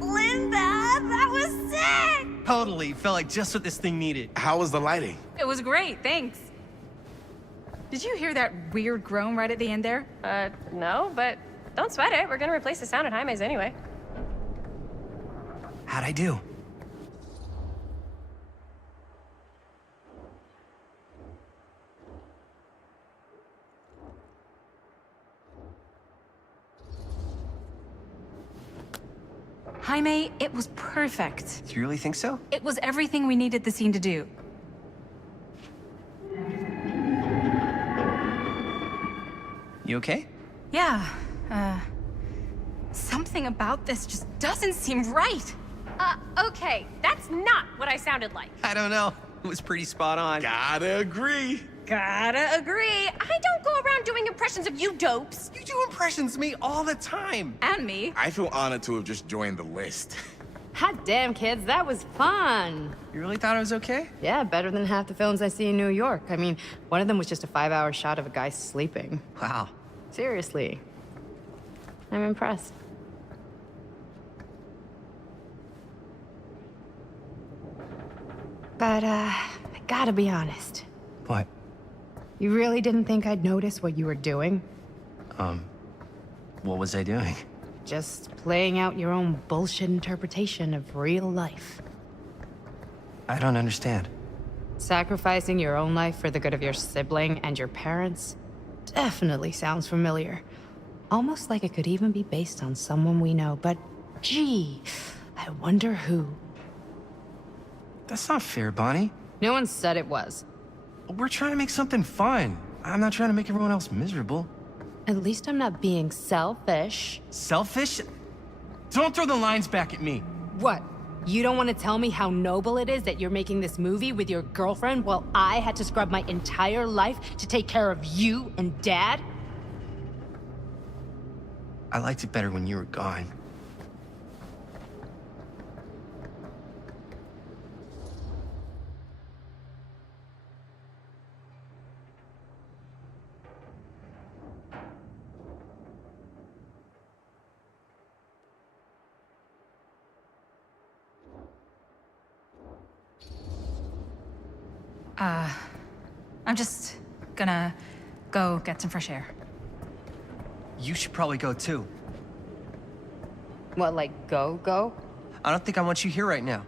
Linda, that was sick! Totally. Felt like just what this thing needed. How was the lighting? It was great, thanks. Did you hear that weird groan right at the end there? No, but don't sweat it. We're gonna replace the sound at Jaime's anyway. How'd I do? Jaime, it was perfect. Do you really think so? It was everything we needed the scene to do. You okay? Yeah, something about this just doesn't seem right. Okay, that's not what I sounded like. I don't know. It was pretty spot on. Gotta agree. Gotta agree. I don't go around doing impressions of you dopes. You do impressions of me all the time. And me. I feel honored to have just joined the list. Hot damn, kids, that was fun. You really thought I was okay? Yeah, better than half the films I see in New York. I mean, one of them was just a 5-hour shot of a guy sleeping. Wow. Seriously. I'm impressed. But, I gotta be honest. What? You really didn't think I'd notice what you were doing? What was I doing? Just playing out your own bullshit interpretation of real life. I don't understand. Sacrificing your own life for the good of your sibling and your parents definitely sounds familiar. Almost like it could even be based on someone we know, but gee, I wonder who. That's not fair, Bonnie. No one said it was. We're trying to make something fun. I'm not trying to make everyone else miserable. At least I'm not being selfish. Selfish? Don't throw the lines back at me. What? You don't want to tell me how noble it is that you're making this movie with your girlfriend while I had to scrub my entire life to take care of you and Dad? I liked it better when you were gone. I'm just gonna go get some fresh air. You should probably go too. What, like go? I don't think I want you here right now.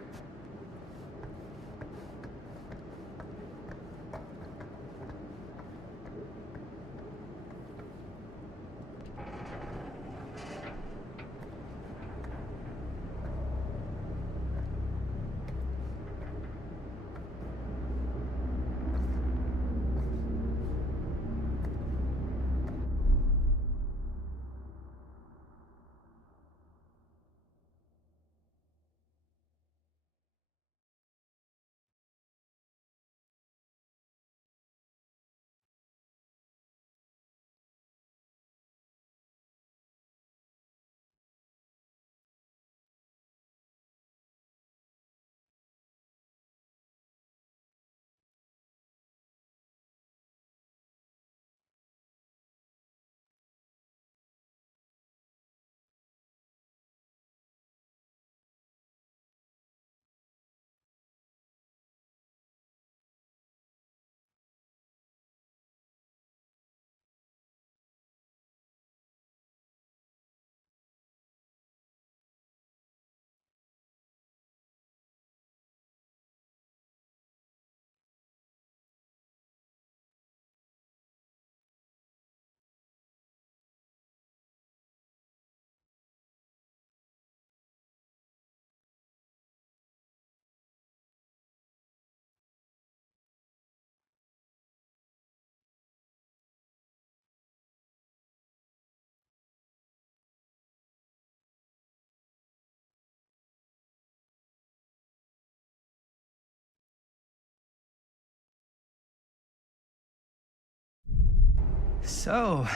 So,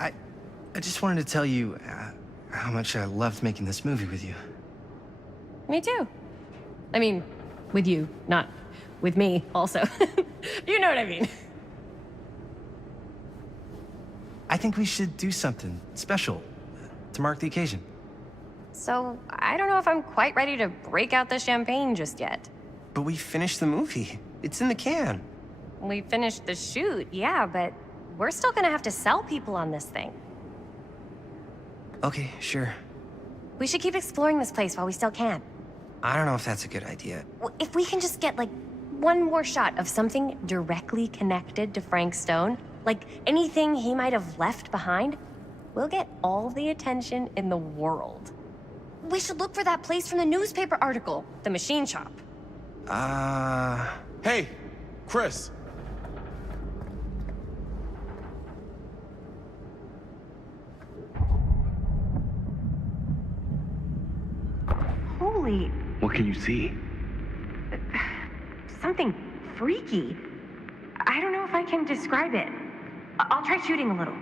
I just wanted to tell you how much I loved making this movie with you. Me too. I mean, with you, not with me, also. You know what I mean. I think we should do something special to mark the occasion. So, I don't know if I'm quite ready to break out the champagne just yet. But we finished the movie. It's in the can. We finished the shoot, yeah, but we're still gonna have to sell people on this thing. Okay, sure. We should keep exploring this place while we still can. I don't know if that's a good idea. If we can just get, like, one more shot of something directly connected to Frank Stone, like anything he might have left behind, we'll get all the attention in the world. We should look for that place from the newspaper article, the machine shop. Hey, Chris. Holy, What can you see? something freaky. I don't know if I can describe it. I'll try shooting a little.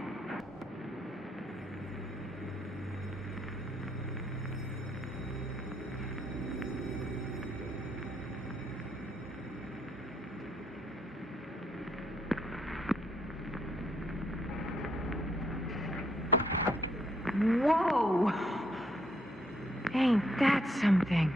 Whoa! Ain't that something?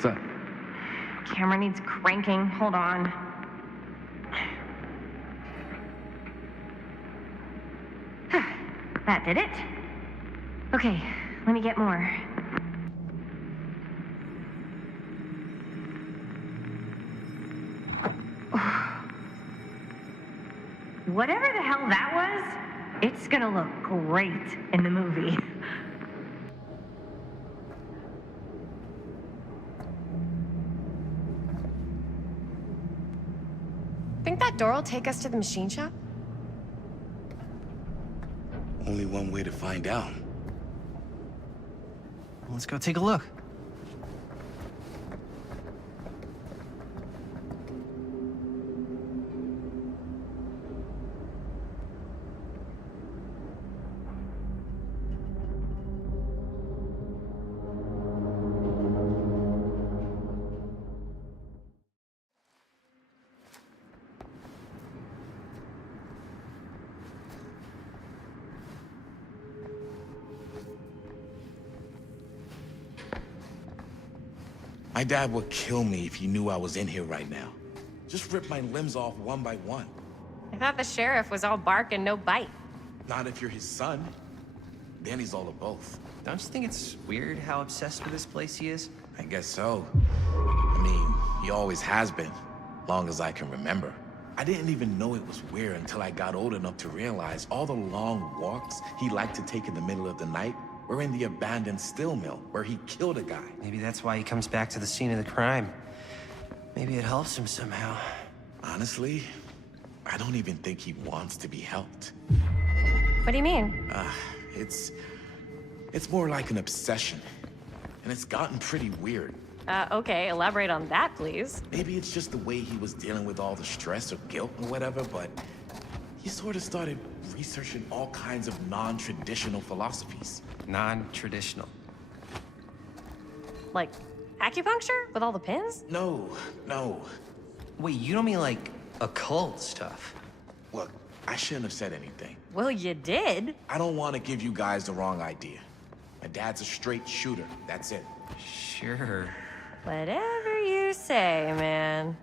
What's up? Camera needs cranking. Hold on. That did it. Okay, let me get more. Whatever the hell that was, it's gonna look great in the movie. Think that door will take us to the machine shop? Only one way to find out. Let's go take a look. My dad would kill me if he knew I was in here right now. Just rip my limbs off one by one. I thought the sheriff was all bark and no bite. Not if you're his son. Then he's all of both. Don't you think it's weird how obsessed with this place he is? I guess so. I mean, he always has been, long as I can remember. I didn't even know it was weird until I got old enough to realize all the long walks he liked to take in the middle of the night were in the abandoned steel mill where he killed a guy. Maybe that's why he comes back to the scene of the crime. Maybe it helps him somehow. Honestly, I don't even think he wants to be helped. What do you mean? It's more like an obsession. And it's gotten pretty weird. Okay, elaborate on that, please. Maybe it's just the way he was dealing with all the stress or guilt or whatever, but he sort of started researching all kinds of non-traditional philosophies. Non-traditional. Like acupuncture with all the pins? No. Wait, you don't mean like occult stuff? Look, I shouldn't have said anything. Well, you did. I don't want to give you guys the wrong idea. My dad's a straight shooter, that's it. Sure. Whatever you say, man.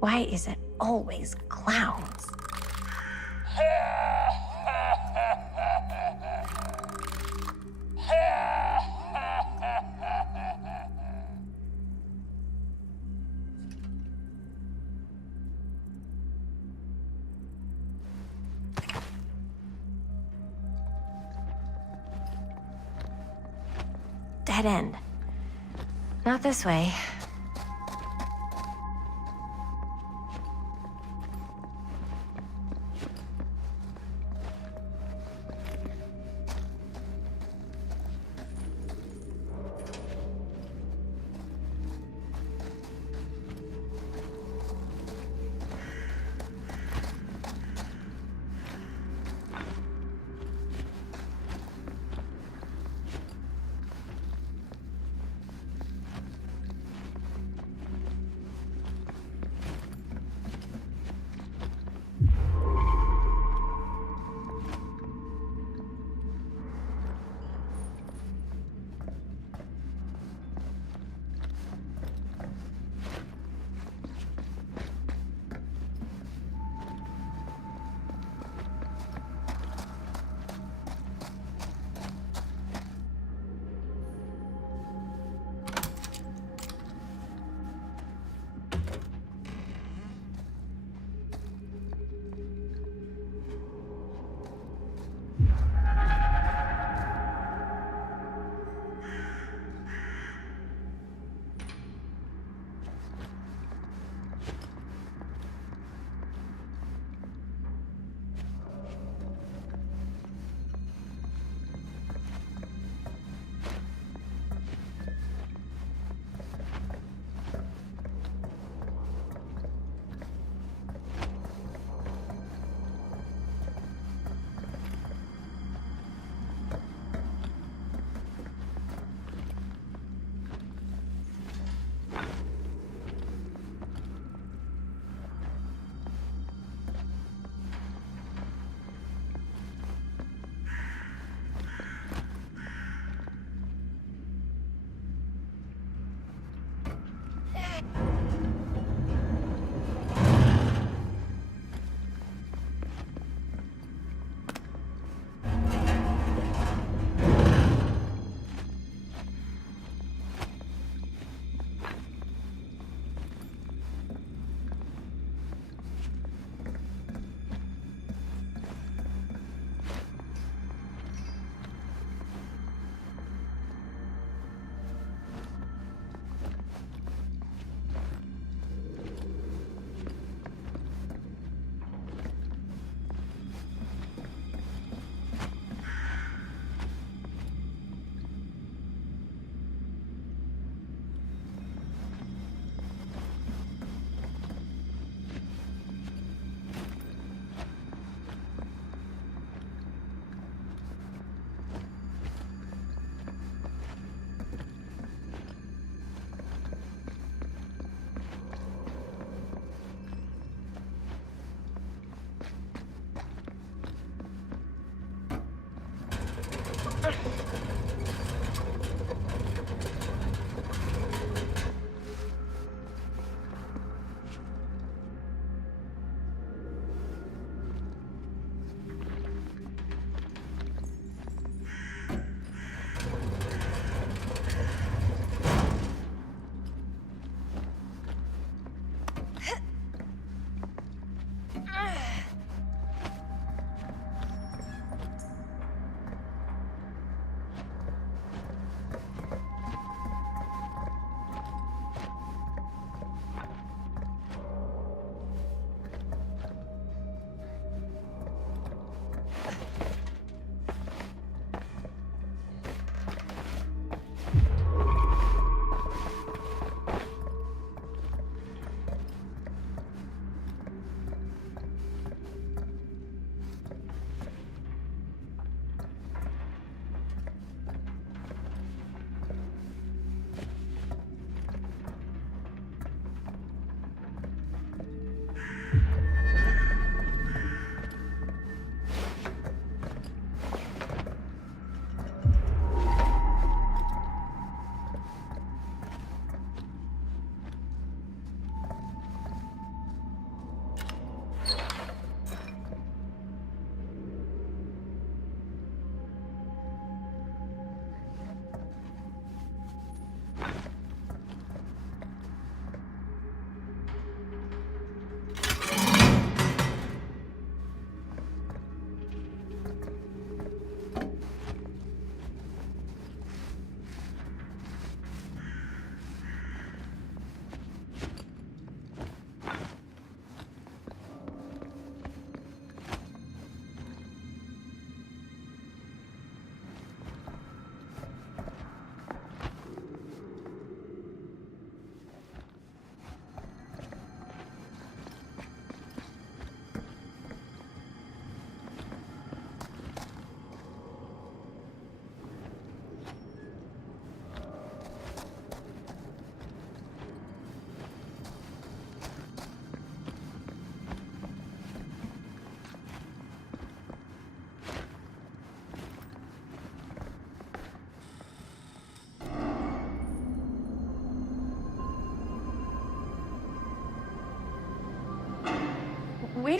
Why is it always clowns? Dead end. Not this way.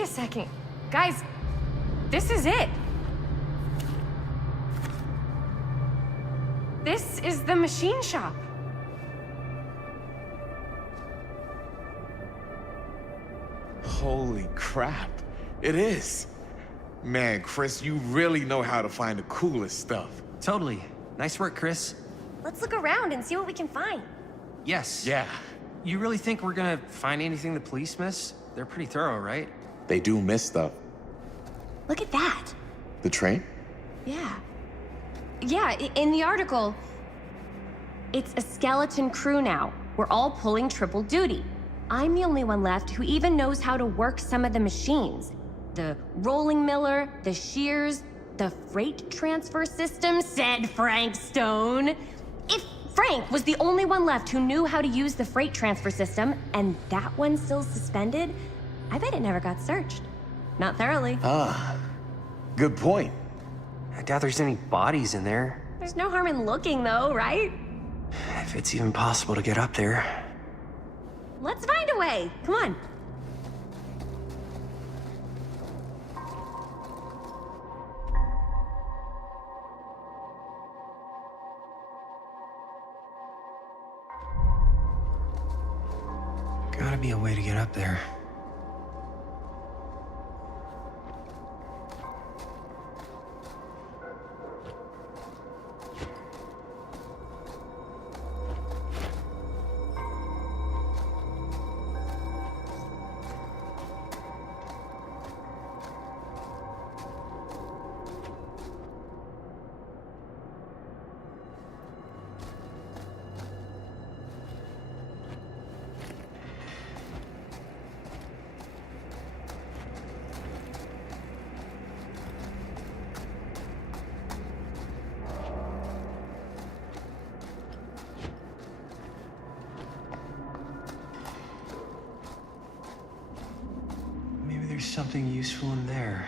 Wait a second. Guys, this is it. This is the machine shop. Holy crap. It is. Man, Chris, you really know how to find the coolest stuff. Totally. Nice work, Chris. Let's look around and see what we can find. Yes. Yeah, You really think we're gonna find anything the police miss? They're pretty thorough, right? they do miss stuff. Look at that. The train? Yeah. Yeah, in the article, it's a skeleton crew now. We're all pulling triple duty. I'm the only one left who even knows how to work some of the machines. The rolling miller, the shears, the freight transfer system, said Frank Stone. If Frank was the only one left who knew how to use the freight transfer system, and that one's still suspended, I bet it never got searched. Not thoroughly. Ah, good point. I doubt there's any bodies in there. There's no harm in looking, though, right? If it's even possible to get up there. Let's find a way. Come on. Gotta be a way to get up there. Maybe there's something useful in there.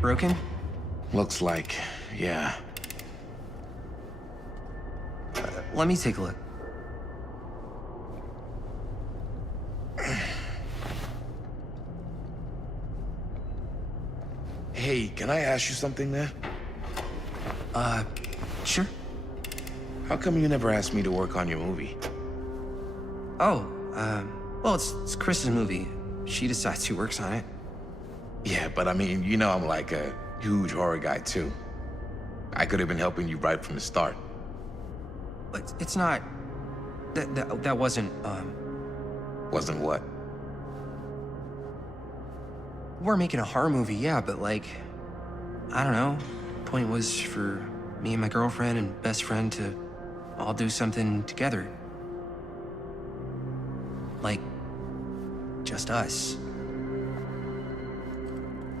Broken? Looks like, yeah. Let me take a look. Hey, can I ask you something there? Sure. How come you never asked me to work on your movie? Oh, well, it's Chris's movie. She decides who works on it. Yeah, but I mean, you know I'm like a huge horror guy too. I could have been helping you right from the start. But it's not... That wasn't, Wasn't what? We're making a horror movie, yeah, but like... I don't know. Point was for me and my girlfriend and best friend to all do something together. Like... just us.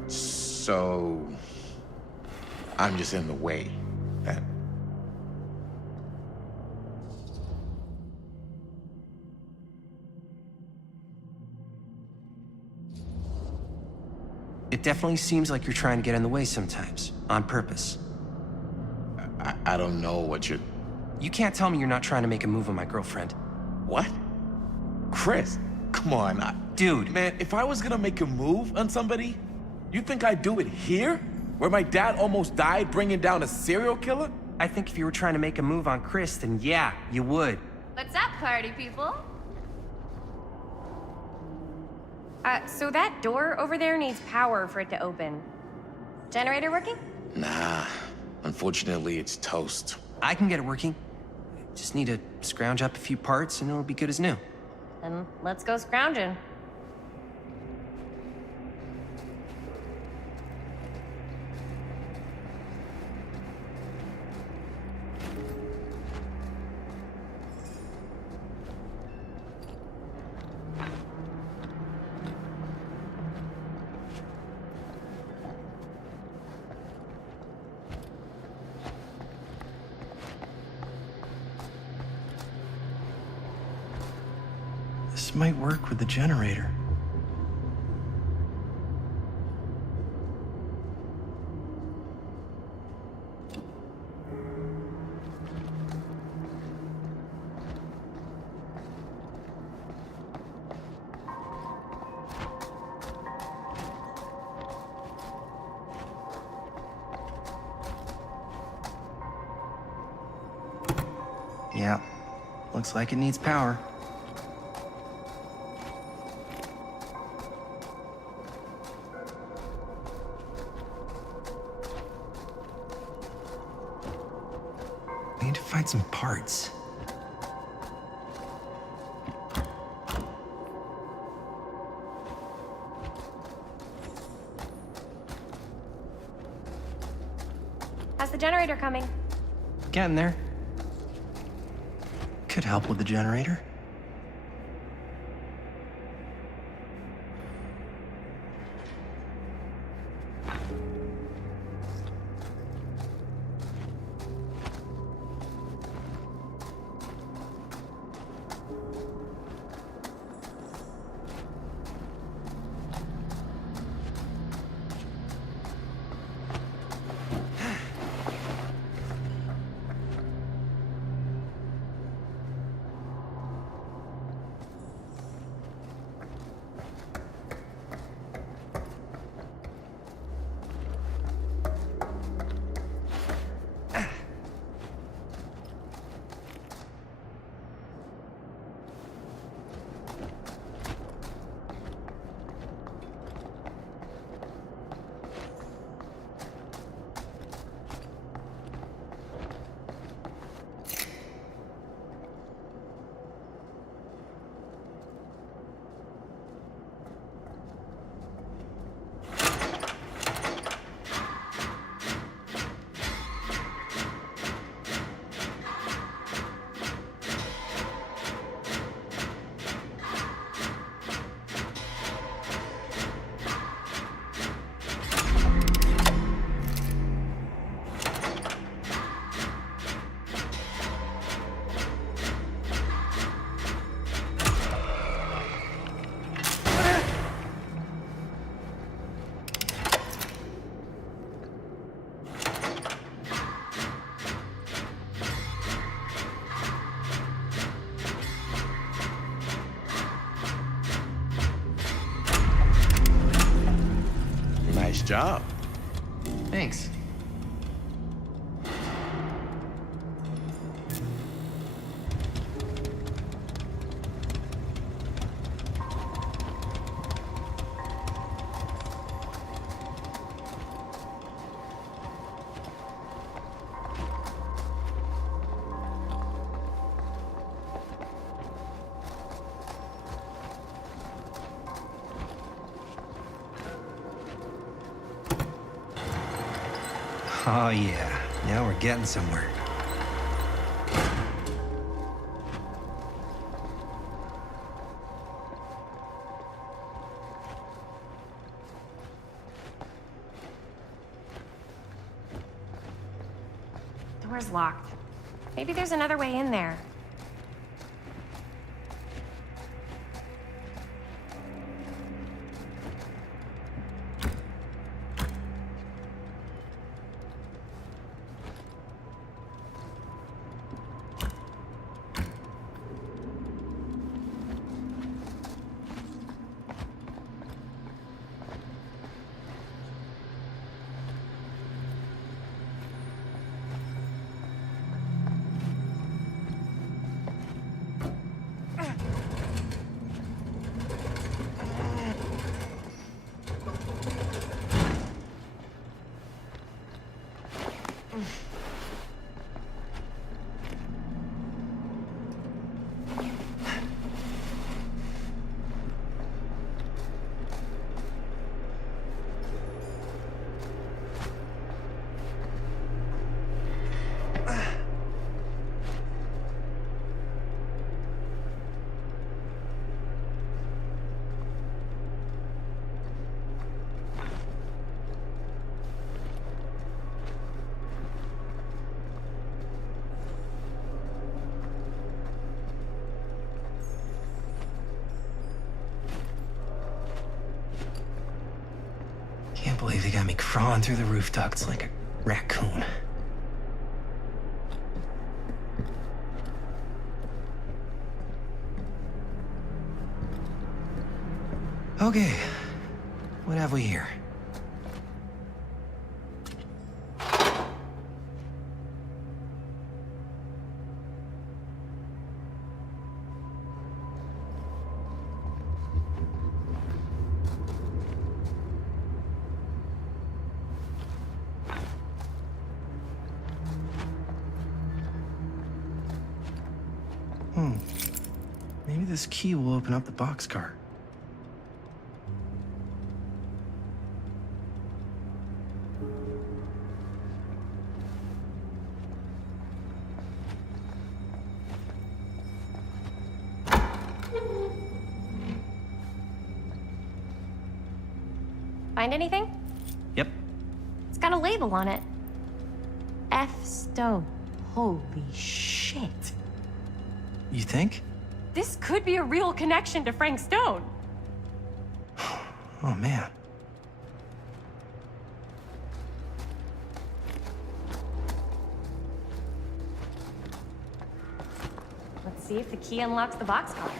So... I'm just in the way, then. It definitely seems like you're trying to get in the way sometimes, on purpose. I don't know what you're... You can't tell me you're not trying to make a move on my girlfriend. What? Chris, come on. Dude. Man, if I was gonna make a move on somebody, you think I'd do it here? Where my dad almost died bringing down a serial killer? I think if you were trying to make a move on Chris, then yeah, you would. What's up, party people? So that door over there needs power for it to open. Generator working? Nah. Unfortunately, it's toast. I can get it working. Just need to scrounge up a few parts and it'll be good as new. Then let's go scrounging. This might work with the generator. Yeah, looks like it needs power. I need to find some parts. How's the generator coming? Getting there. Could help with the generator. Nice job. Thanks. Oh yeah, now we're getting somewhere. Door's locked. Maybe there's another way in there. Can't believe they got me crawling through the roof ducts like a raccoon. Okay, what have we here? Maybe this key will open up the boxcar. Find anything? Yep. It's got a label on it. F. Stone. Holy shit. You think? This could be a real connection to Frank Stone. Oh, man. Let's see if the key unlocks the boxcar.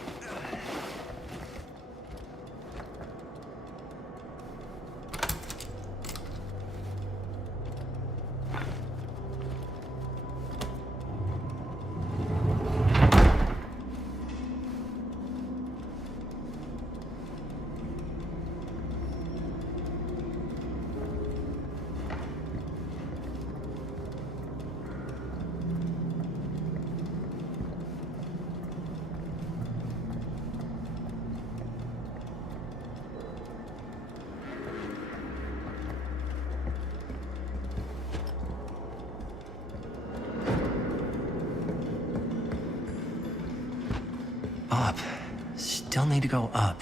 Up. Still need to go up.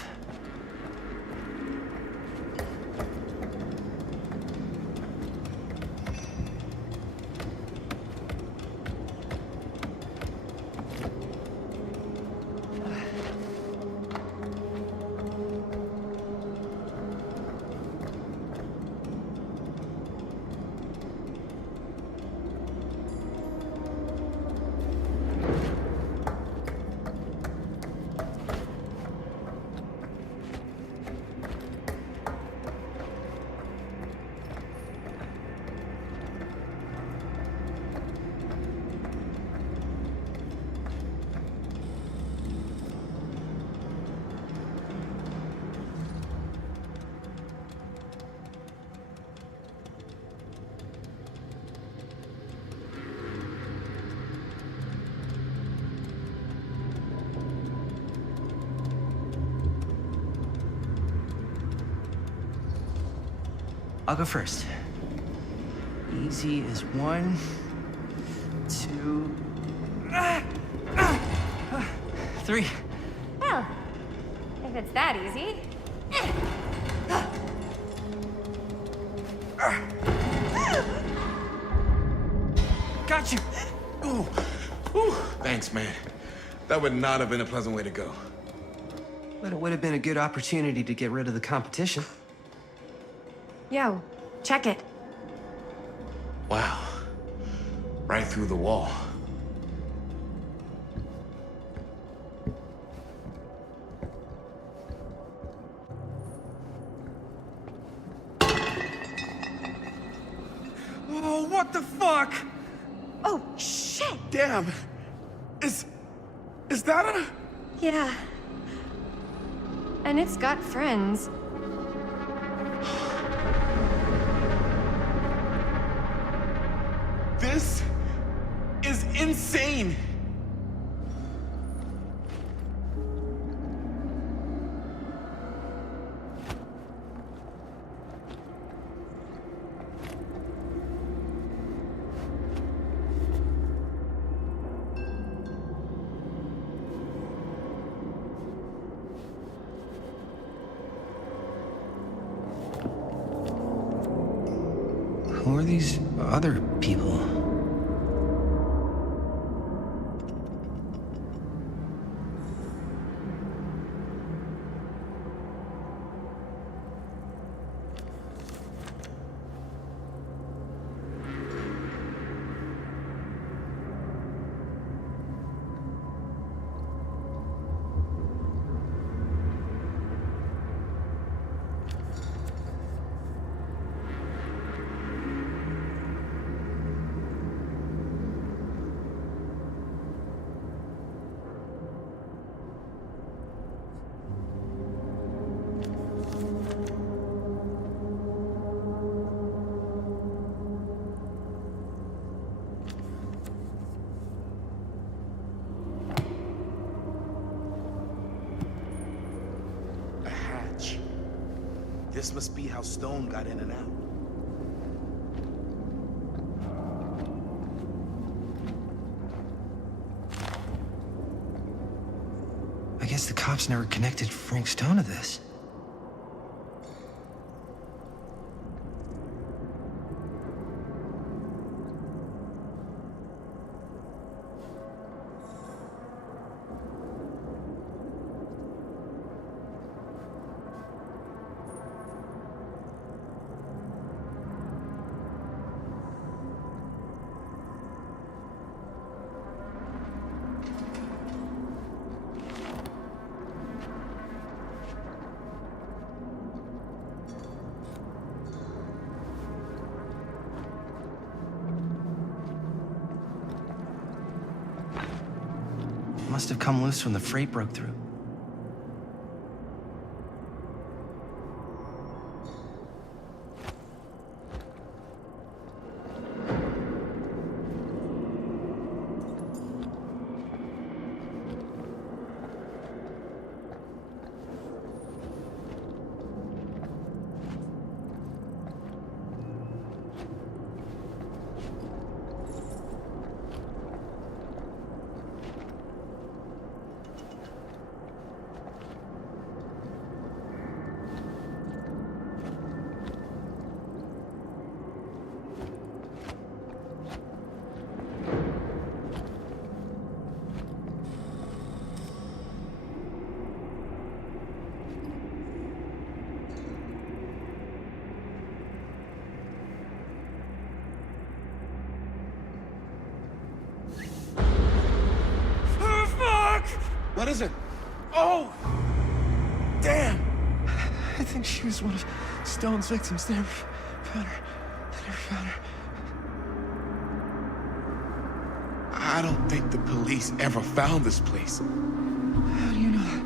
I'll go first. Easy is 1, 2, 3. Well, if it's that easy. Got you! Ooh. Ooh. Thanks, man. That would not have been a pleasant way to go. But it would have been a good opportunity to get rid of the competition. Yo, check it. Wow. Right through the wall. Oh, what the fuck? Oh, shit! Damn. Is that a... Yeah. And it's got friends. This is insane. Who are these other people? This must be how Stone got in and out. I guess the cops never connected Frank Stone to this. Must have come loose when the freight broke through. What is it? Oh! Damn! I think she was one of Stone's victims. They never found her. I don't think the police ever found this place. How do you know that?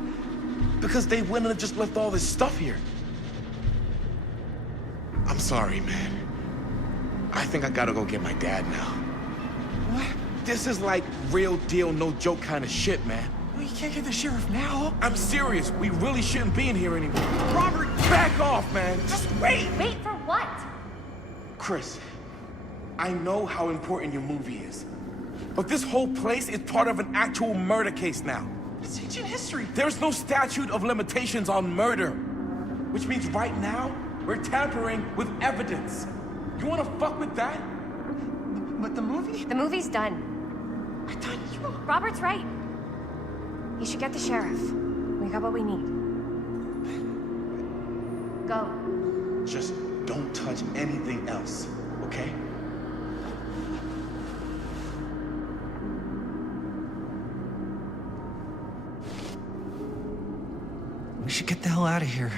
Because they wouldn't have just left all this stuff here. I'm sorry, man. I think I gotta go get my dad now. What? This is like real deal, no joke kind of shit, man. Well, you can't get the sheriff now. I'm serious. We really shouldn't be in here anymore. Robert, back off, man. Just wait. Wait for what? Chris, I know how important your movie is. But this whole place is part of an actual murder case now. It's ancient history. There's no statute of limitations on murder. Which means right now, we're tampering with evidence. You wanna fuck with that? But the movie? The movie's done. I thought you... Robert's right. You should get the sheriff. We got what we need. Go. Just don't touch anything else, okay? We should get the hell out of here.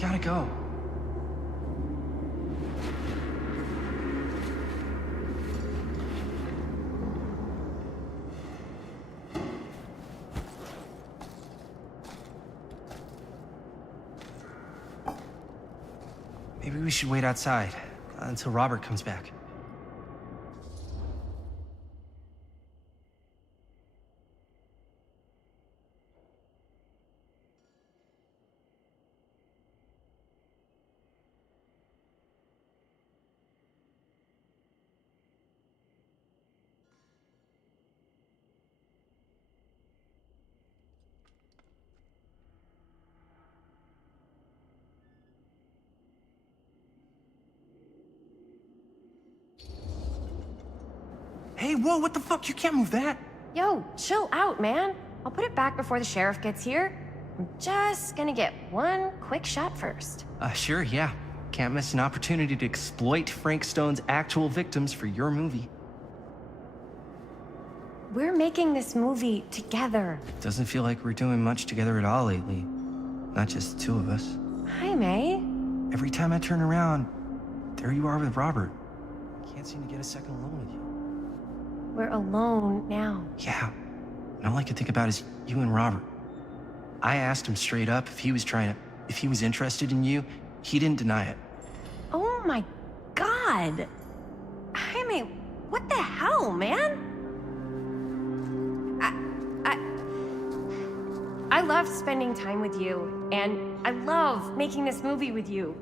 gotta go. Maybe we should wait outside until Robert comes back. Hey, whoa, what the fuck? You can't move that. Yo, chill out, man. I'll put it back before the sheriff gets here. I'm just gonna get one quick shot first. Sure, yeah. Can't miss an opportunity to exploit Frank Stone's actual victims for your movie. We're making this movie together. Doesn't feel like we're doing much together at all lately. Not just the two of us. Hi, May. Every time I turn around, there you are with Robert. Can't seem to get a second alone with you. We're alone now. Yeah. And all I could think about is you and Robert. I asked him straight up if he was interested in you. He didn't deny it. Oh my God. Jaime, what the hell, man? I love spending time with you, and I love making this movie with you.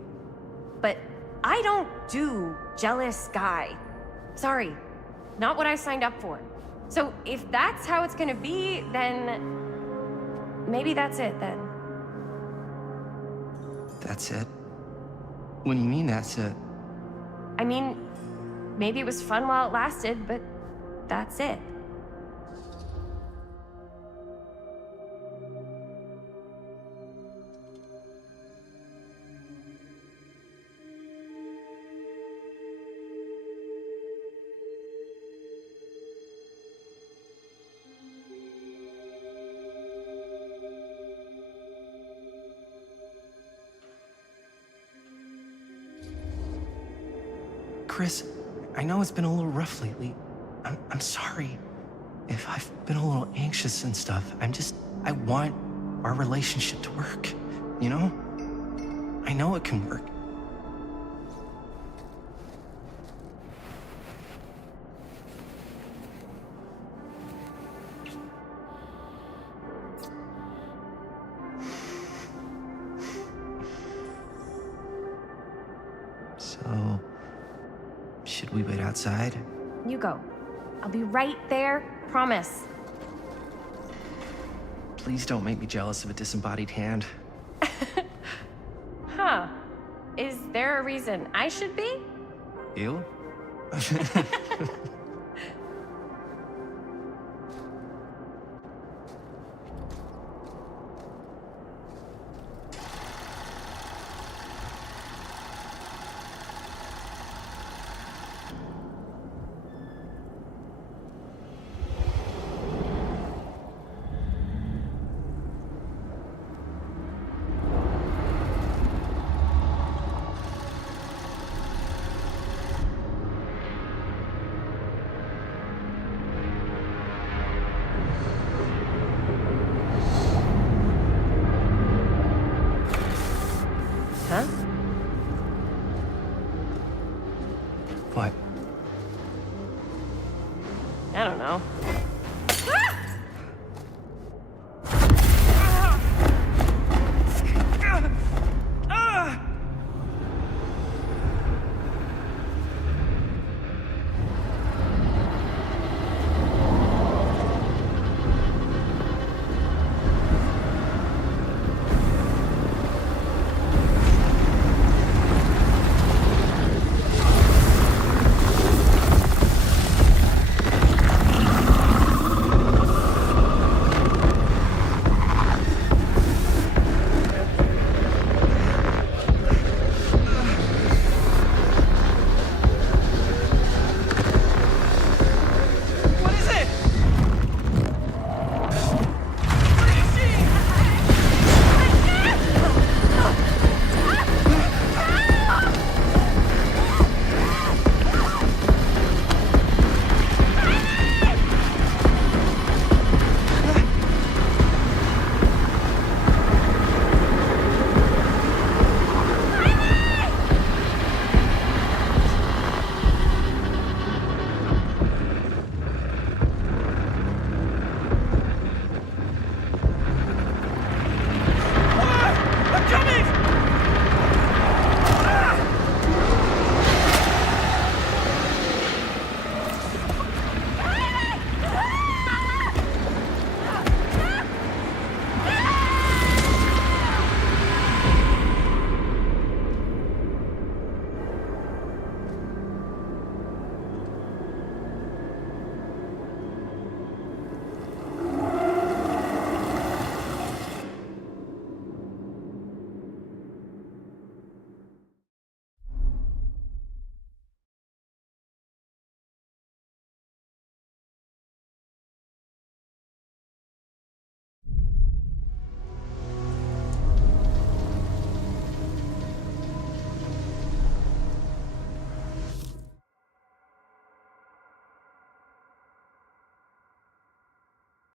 But I don't do jealous guy. Sorry, not what I signed up for. So if that's how it's gonna be, then maybe that's it then. That's it? What do you mean that's it? I mean, maybe it was fun while it lasted, but that's it. Chris, I know it's been a little rough lately. I'm sorry if I've been a little anxious and stuff. I want our relationship to work, you know? I know it can work. So, should we wait outside? You go. I'll be right there, promise. Please don't make me jealous of a disembodied hand. Huh. Is there a reason I should be? You? Huh? What?